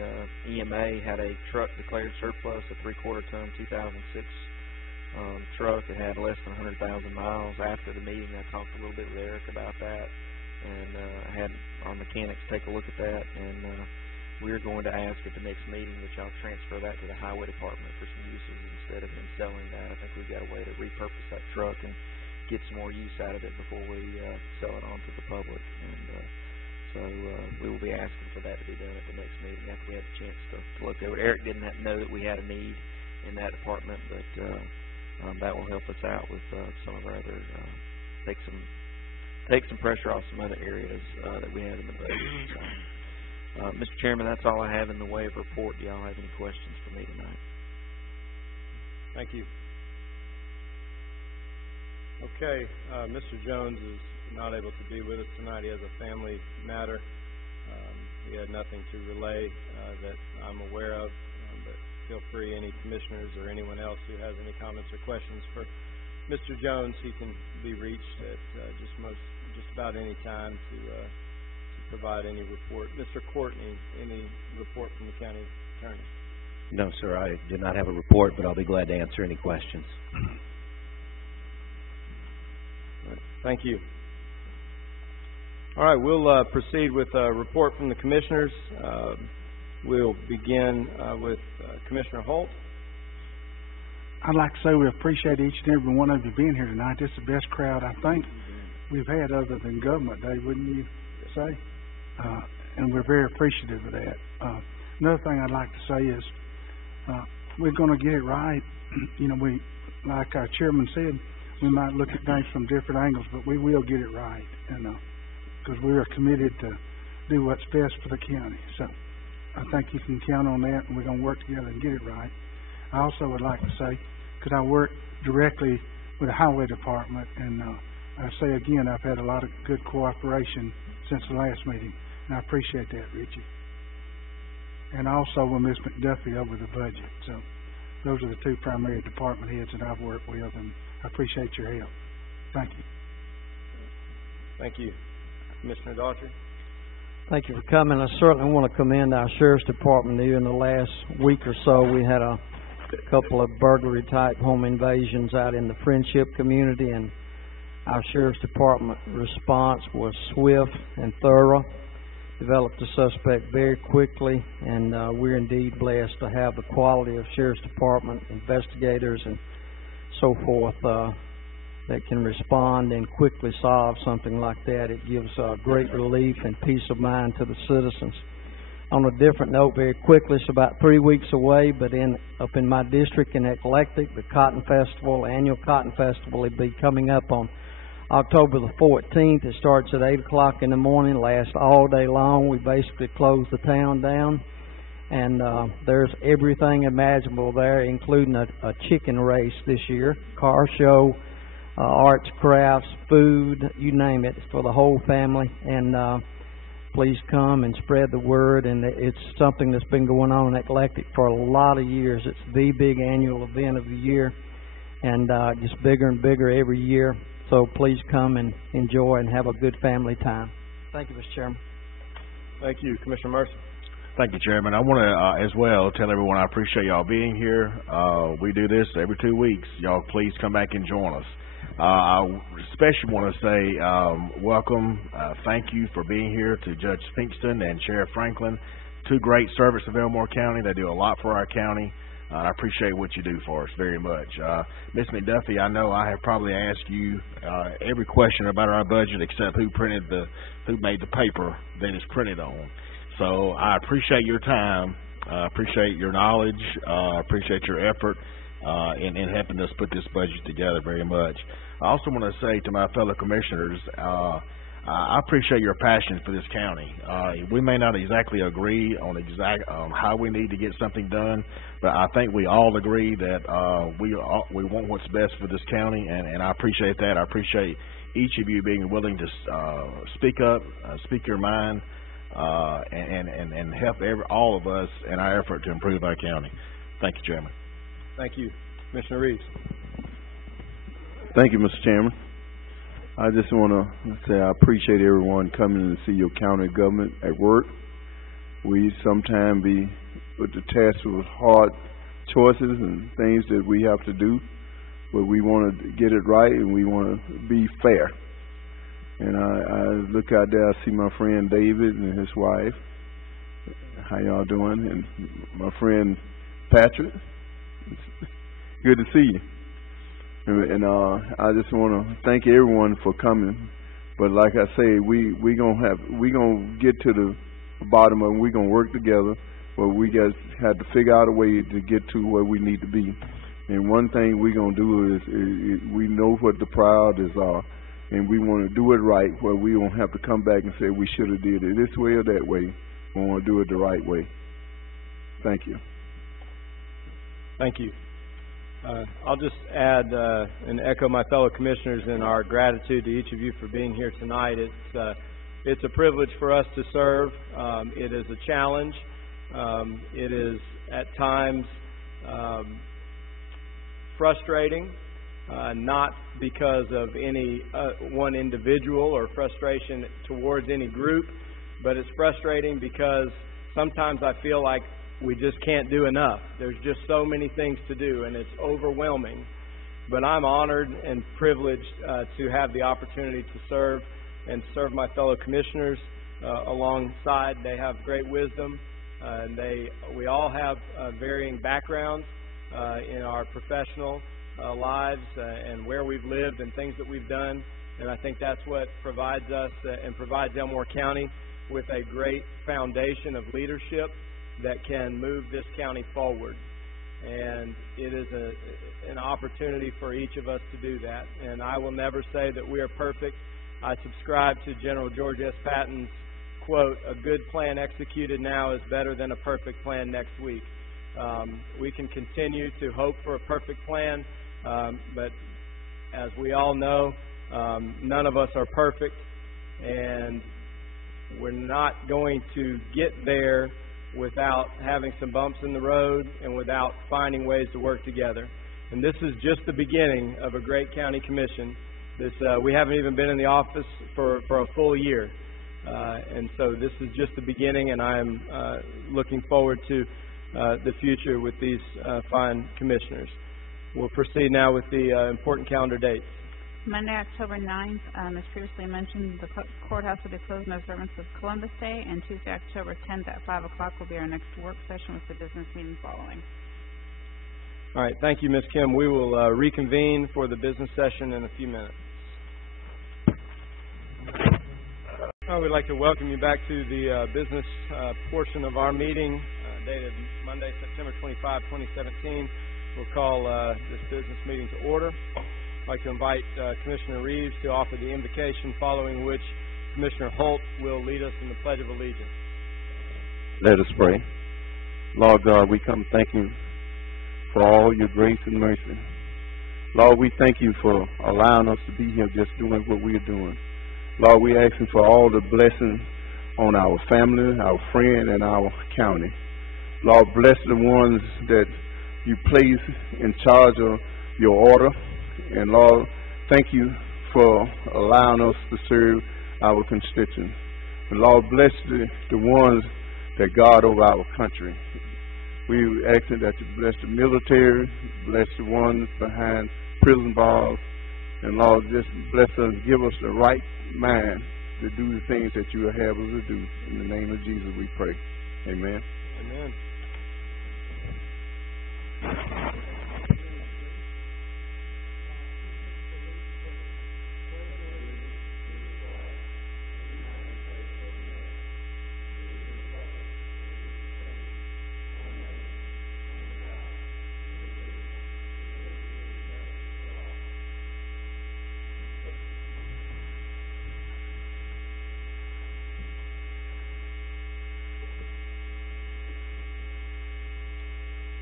EMA had a truck declared surplus, a 3/4 ton 2006 truck. It had less than 100,000 miles. After the meeting I talked a little bit with Eric about that, and I had our mechanics take a look at that, and we're going to ask at the next meeting that y'all transfer that to the highway department for some uses instead of him selling that. I think we've got a way to repurpose that truck and get some more use out of it before we sell it on to the public. And so we will be asking for that to be done at the next meeting after we have a chance to look over it. Eric didn't know that we had a need in that department, but that will help us out with some of our other take some pressure off some other areas that we have in the budget. So, Mr. Chairman, that's all I have in the way of report. Do y'all have any questions for me tonight? Thank you. Okay, Mr. Jones is not able to be with us tonight. He has a family matter. He had nothing to relay that I'm aware of, but feel free, any commissioners or anyone else who has any comments or questions for Mr. Jones, he can be reached at just about any time to provide any report. Mr. Courtney, any report from the county attorney? No, sir, I did not have a report, but I'll be glad to answer any questions. Thank you. All right, we'll proceed with a report from the commissioners. We'll begin with Commissioner Holt. I'd like to say we appreciate each and every one of you being here tonight. This is the best crowd I think we've had other than Government Day, wouldn't you say? And we're very appreciative of that. Another thing I'd like to say is we're going to get it right. You know, we, like our chairman said, we might look at things from different angles, but we will get it right, and because we are committed to do what's best for the county. So I think you can count on that, and we're going to work together and get it right. I also would like to say, because I work directly with the highway department, and I say again, I've had a lot of good cooperation since the last meeting, and I appreciate that, Richie. And also with Ms. McDuffie over the budget. So those are the two primary department heads that I've worked with, and I appreciate your help. Thank you. Thank you. Commissioner Daughtry. Thank you for coming. I certainly want to commend our Sheriff's Department here in the last week or so. We had a couple of burglary-type home invasions out in the Friendship community, and our Sheriff's Department response was swift and thorough. Developed the suspect very quickly, and we're indeed blessed to have the quality of Sheriff's Department investigators and so forth that can respond and quickly solve something like that. It gives great relief and peace of mind to the citizens. On a different note, very quickly, it's about 3 weeks away, but up in my district in Eclectic, the Cotton Festival, annual Cotton Festival, will be coming up on October the 14th. It starts at 8 o'clock in the morning, lasts all day long. We basically close the town down, and there's everything imaginable there, including a chicken race this year, car show, arts, crafts, food, you name it, for the whole family. And please come and spread the word. And it's something that's been going on in Eclectic for a lot of years. It's the big annual event of the year, and it gets bigger and bigger every year. So please come and enjoy and have a good family time. Thank you, Mr. Chairman. Thank you. Commissioner Mercer. Thank you, Chairman. I want to as well tell everyone I appreciate y'all being here. We do this every 2 weeks. Y'all please come back and join us. I especially want to say welcome, thank you for being here to Judge Pinkston and Sheriff Franklin, two great servants of Elmore County. They do a lot for our county. I appreciate what you do for us very much. Ms. McDuffie, I know I have probably asked you every question about our budget except who made the paper that it's printed on. So I appreciate your time. I appreciate your knowledge. I appreciate your effort in helping us put this budget together very much. I also want to say to my fellow commissioners, I appreciate your passion for this county. We may not exactly agree on how we need to get something done, but I think we all agree that we want what's best for this county, and I appreciate that. I appreciate each of you being willing to speak up, speak your mind, and help all of us in our effort to improve our county. Thank you, Chairman. Thank you. Commissioner Reeves. Thank you, Mr. Chairman. I just want to say I appreciate everyone coming to see your county government at work. We sometimes be with the task with hard choices and things that we have to do, but we want to get it right and we want to be fair. And I look out there, I see my friend David and his wife. How y'all doing? And my friend Patrick. Good to see you. And I just want to thank everyone for coming. But like I say, we gonna get to the bottom of it. We gonna work together. But we guys had to figure out a way to get to where we need to be. And one thing we gonna do is we know what the priorities are, and we want to do it right, where we don't have to come back and say we should have did it this way or that way. We want to do it the right way. Thank you. Thank you. I'll just add and echo my fellow commissioners in our gratitude to each of you for being here tonight. It's a privilege for us to serve. It is a challenge. It is at times frustrating, not because of any one individual or frustration towards any group, but it's frustrating because sometimes I feel like we just can't do enough. There's just so many things to do, and it's overwhelming. But I'm honored and privileged to have the opportunity to serve and serve my fellow commissioners alongside. They have great wisdom, and we all have varying backgrounds in our professional lives and where we've lived and things that we've done. And I think that's what provides us and provides Elmore County with a great foundation of leadership that can move this county forward. And it is an opportunity for each of us to do that. And I will never say that we are perfect. I subscribe to General George S. Patton's quote, "A good plan executed now is better than a perfect plan next week." We can continue to hope for a perfect plan, but as we all know, none of us are perfect, and we're not going to get there without having some bumps in the road and without finding ways to work together. And this is just the beginning of a great county commission. We haven't even been in the office for a full year. And so this is just the beginning, and I'm looking forward to the future with these fine commissioners. We'll proceed now with the important calendar dates. Monday, October 9th, as previously mentioned, the courthouse will be closed in observance of Columbus Day, and Tuesday, October 10th at 5 o'clock will be our next work session with the business meeting following. All right, thank you, Ms. Kim. We will reconvene for the business session in a few minutes. We'd like to welcome you back to the business portion of our meeting, dated Monday, September 25, 2017. We'll call this business meeting to order. I'd like to invite Commissioner Reeves to offer the invocation, following which Commissioner Holt will lead us in the Pledge of Allegiance. Let us pray. Lord God, we come thanking for all your grace and mercy. Lord, we thank you for allowing us to be here just doing what we are doing. Lord, we asking for all the blessings on our family, our friend, and our county. Lord, bless the ones that you place in charge of your order. And Lord, thank you for allowing us to serve our constituents. And Lord, bless the ones that guard over our country. We asking that you bless the military, bless the ones behind prison bars, and Lord, just bless us, give us the right mind to do the things that you have us to do. In the name of Jesus we pray. Amen. Amen.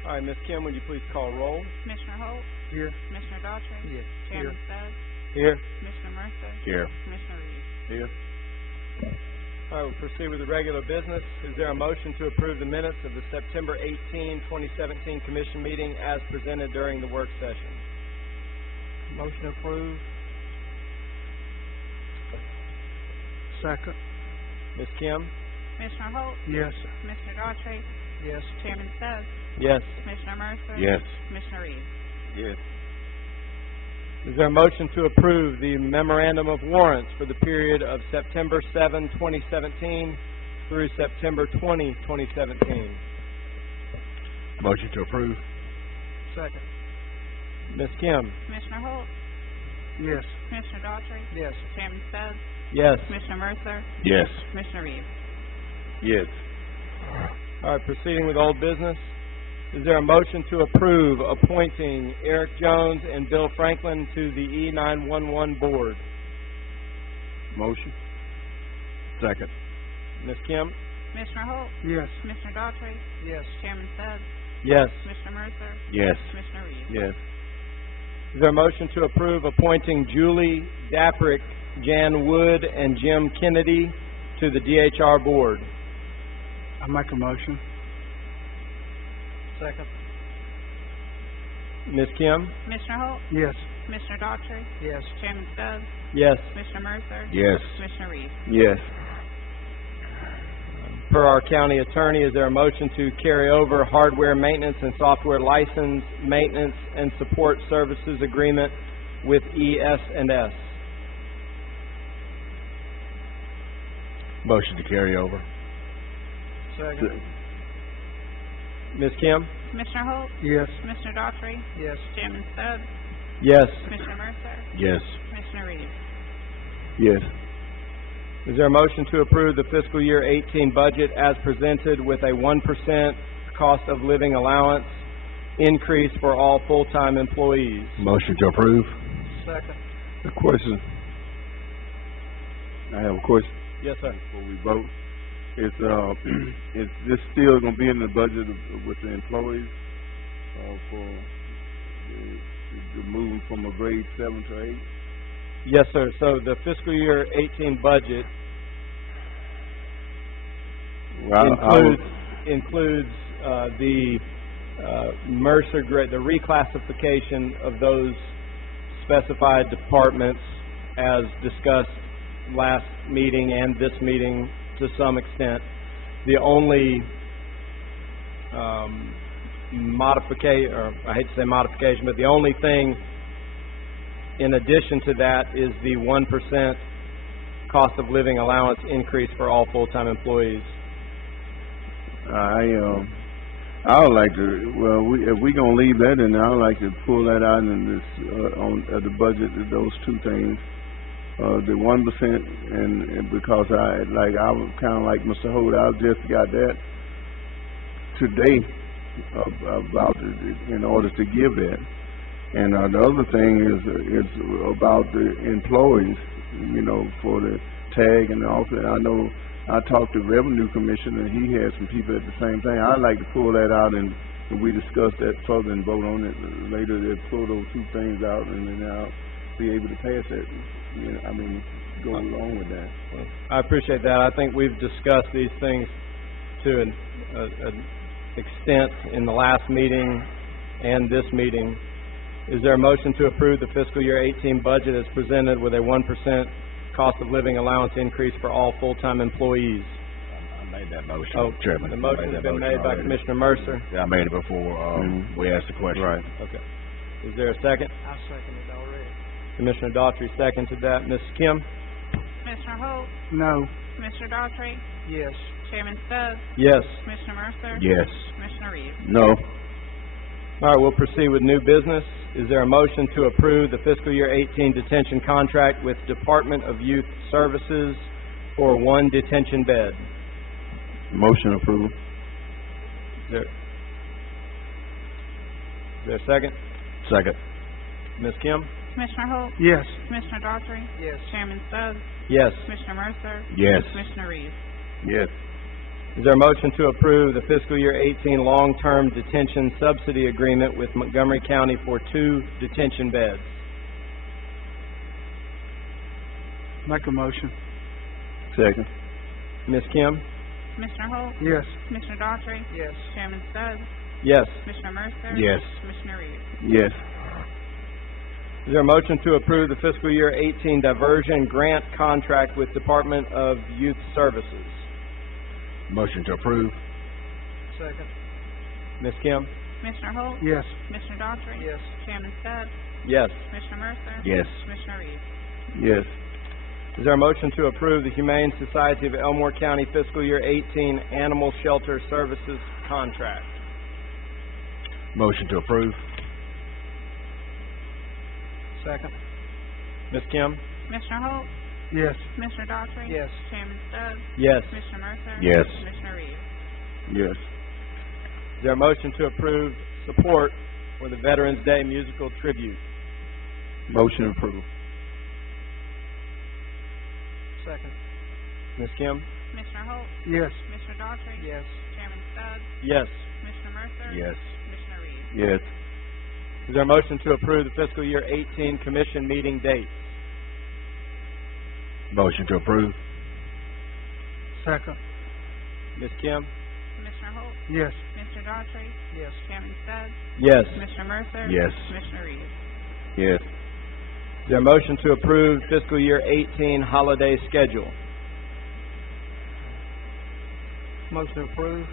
All right, Ms. Kim, would you please call roll? Commissioner Holt? Here. Commissioner Daughtry? Yes. Chairman Stubbs? Here. Commissioner Mercer? Here. Commissioner Reeves? Here. All right, we'll proceed with the regular business. Is there a motion to approve the minutes of the September 18, 2017 Commission meeting as presented during the work session? Motion approved. Second. Ms. Kim? Commissioner Holt? Yes. Commissioner Daughtry? Yes. Chairman Stubbs? Yes. Commissioner Mercer? Yes. Commissioner Reeves? Yes. Is there a motion to approve the memorandum of warrants for the period of September 7, 2017 through September 20, 2017? Motion to approve. Second. Ms. Kim? Commissioner Holt, Yes. Commissioner Daughtry, Yes. Chairman Stubbs, Yes. Commissioner Mercer, Yes. Commissioner Reeves. Yes. All right, proceeding with old business. Is there a motion to approve appointing Eric Jones and Bill Franklin to the E911 board? Motion. Second. Ms. Kim? Commissioner Holt, Yes. Commissioner Daughtry, Yes. Chairman Stubbs, Yes. Commissioner Mercer, Yes. Commissioner Reeves. Yes. Is there a motion to approve appointing Julie Daprick, Jan Wood, and Jim Kennedy to the DHR board? I make a motion. Second. Ms. Kim? Commissioner Holt, Yes. Commissioner Daughtry, Yes. Chairman Stubbs, Yes. Commissioner Mercer, Yes. Commissioner Reeves. Yes. Per our county attorney, is there a motion to carry over hardware maintenance and software license, maintenance, and support services agreement with ES&S? Motion to carry over. Second. Ms. Kim? Commissioner Holt, Yes. Commissioner Daughtry, Yes. Chairman Stubbs, Yes. Commissioner Mercer, Yes. Commissioner Reeves. Yes. Is there a motion to approve the fiscal year 18 budget as presented with a 1% cost of living allowance increase for all full-time employees? Motion to approve. Second. A question. I have a question Yes, sir. before we vote. Is this still gonna be in the budget with the employees, for the moving from a grade 7 to 8? Yes, sir. So the fiscal year 18 budget includes the Mercer grade, the reclassification of those specified departments as discussed last meeting and this meeting to some extent. The only modification, or I hate to say modification, but the only thing in addition to that is the 1% cost of living allowance increase for all full-time employees. I would like to, if we gonna leave that in there, I would like to pull that out in this, on the budget, those two things. The 1% and because I was kinda like Mr. Holt, I just got that today about in order to give that. And the other thing is about the employees, for the tag and all that. I know I talked to Revenue Commissioner, and he had some people at the same thing. I'd like to pull that out and we discuss that further and vote on it later. They'll pull those two things out and then I'll be able to pass that. Go along with that. Well, I appreciate that. I think we've discussed these things to an extent in the last meeting and this meeting. Is there a motion to approve the fiscal year 18 budget as presented with a 1% cost of living allowance increase for all full-time employees? I made that motion, Oh, Chairman. the motion has been made by Commissioner Mercer. Yeah, I made it before, we asked the question. Right. Okay. Is there a second? I second it already. Commissioner Daughtry seconded that. Ms. Kim? Commissioner Holt, No. Commissioner Daughtry, Yes. Chairman Stubbs, Yes. Commissioner Mercer, Yes. Commissioner Reeves. No. All right, we'll proceed with new business. Is there a motion to approve the fiscal year 18 detention contract with Department of Youth Services for 1 detention bed? Motion approved. Is there a second? Second. Ms. Kim? Commissioner Holt, Yes. Commissioner Daughtry, Yes. Chairman Stubbs, Yes. Commissioner Mercer, Yes. Commissioner Reeves. Yes. Is there a motion to approve the fiscal year 18 long-term detention subsidy agreement with Montgomery County for 2 detention beds? Make a motion. Second. Ms. Kim? Commissioner Holt, Yes. Commissioner Daughtry, Yes. Chairman Stubbs, Yes. Commissioner Mercer, Yes. Commissioner Reeves. Yes. Is there a motion to approve the fiscal year 18 diversion grant contract with Department of Youth Services? Motion to approve. Second. Ms. Kim? Commissioner Holt, Yes. Commissioner Daughtry, Yes. Chairman Stubbs, Yes. Commissioner Mercer? Yes. Commissioner Reeves? Yes. Is there a motion to approve the Humane Society of Elmore County fiscal year 18 Animal Shelter Services contract? Motion to approve. Second. Ms. Kim? Commissioner Holt? Yes. Commissioner Daughtry? Yes. Chairman Stubbs? Yes. Commissioner Mercer? Yes. Commissioner Reeves? Yes. Is there a motion to approve support for the Veterans Day musical tribute? Motion approved. Second. Ms. Kim? Commissioner Holt? Yes. Commissioner Daughtry? Yes. Chairman Stubbs? Yes. Commissioner Mercer? Yes. Commissioner Reeves? Yes. Is there a motion to approve the fiscal year 18 commission meeting dates? Motion to approve. Second. Ms. Kim? Commissioner Holt? Yes. Commissioner Daughtry? Yes. Chairman Stubbs? Yes. Commissioner Mercer? Yes. Commissioner Reeves? Yes. Is there a motion to approve fiscal year 18 holiday schedule? Motion approved.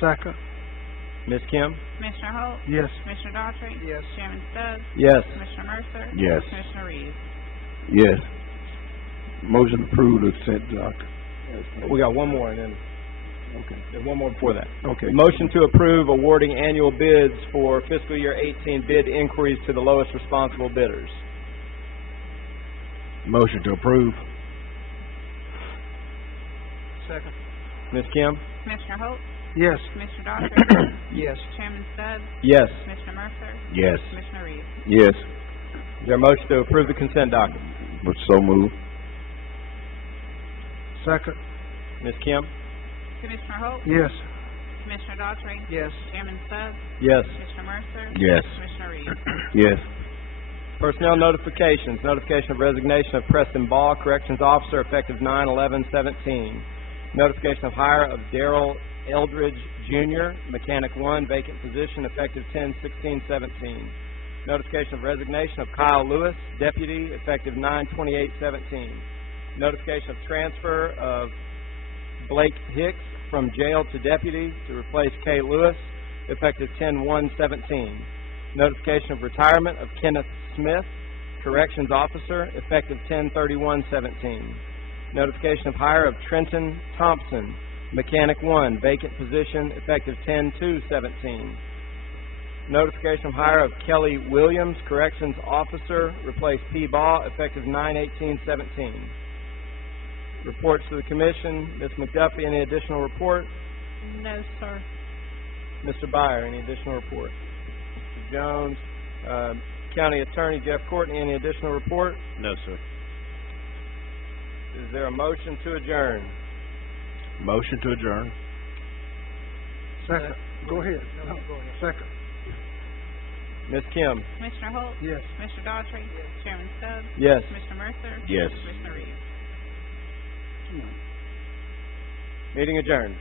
Second. Ms. Kim? Commissioner Holt? Yes. Commissioner Daughtry? Yes. Chairman Stubbs? Yes. Commissioner Mercer? Yes. Commissioner Reeves? Yes. Motion approved to consent docket. We got one more and then, Okay. there's one more before that. Okay. Motion to approve awarding annual bids for fiscal year 18 bid inquiries to the lowest responsible bidders. Motion to approve. Second. Ms. Kim? Commissioner Holt? Yes. Commissioner Daughtry? Yes. Chairman Stubbs? Yes. Commissioner Mercer? Yes. Commissioner Reeves? Yes. Is there a motion to approve the consent docket? So moved. Second. Ms. Kim? Commissioner Holt? Yes. Commissioner Daughtry? Yes. Chairman Stubbs? Yes. Commissioner Mercer? Yes. Commissioner Reeves? Yes. Personnel notifications. Notification of resignation of Preston Ball, Corrections Officer, effective 9/11/17. Notification of hire of Darrell Eldridge Jr., Mechanic 1, vacant position, effective 10/16/17. Notification of resignation of Kyle Lewis, Deputy, effective 9/28/17. Notification of transfer of Blake Hicks from jail to deputy to replace Kay Lewis, effective 10/1/17. Notification of retirement of Kenneth Smith, Corrections Officer, effective 10/31/17. Notification of hire of Trenton Thompson, Mechanic 1, vacant position, effective 10/2/17. Notification of hire of Kelly Williams, Corrections Officer, replace P. Baugh, effective 9/18/17. Reports to the Commission. Ms. McDuffie, any additional report? No, sir. Mr. Byer, any additional report? Mr. Jones, County Attorney Jeff Courtney, any additional report? No, sir. Is there a motion to adjourn? Motion to adjourn. Second. Go ahead. No, go ahead. Second. Ms. Kim? Commissioner Holt? Yes. Commissioner Daughtry? Chairman Stubbs? Yes. Commissioner Mercer? Yes. Commissioner Reeves? Meeting adjourned.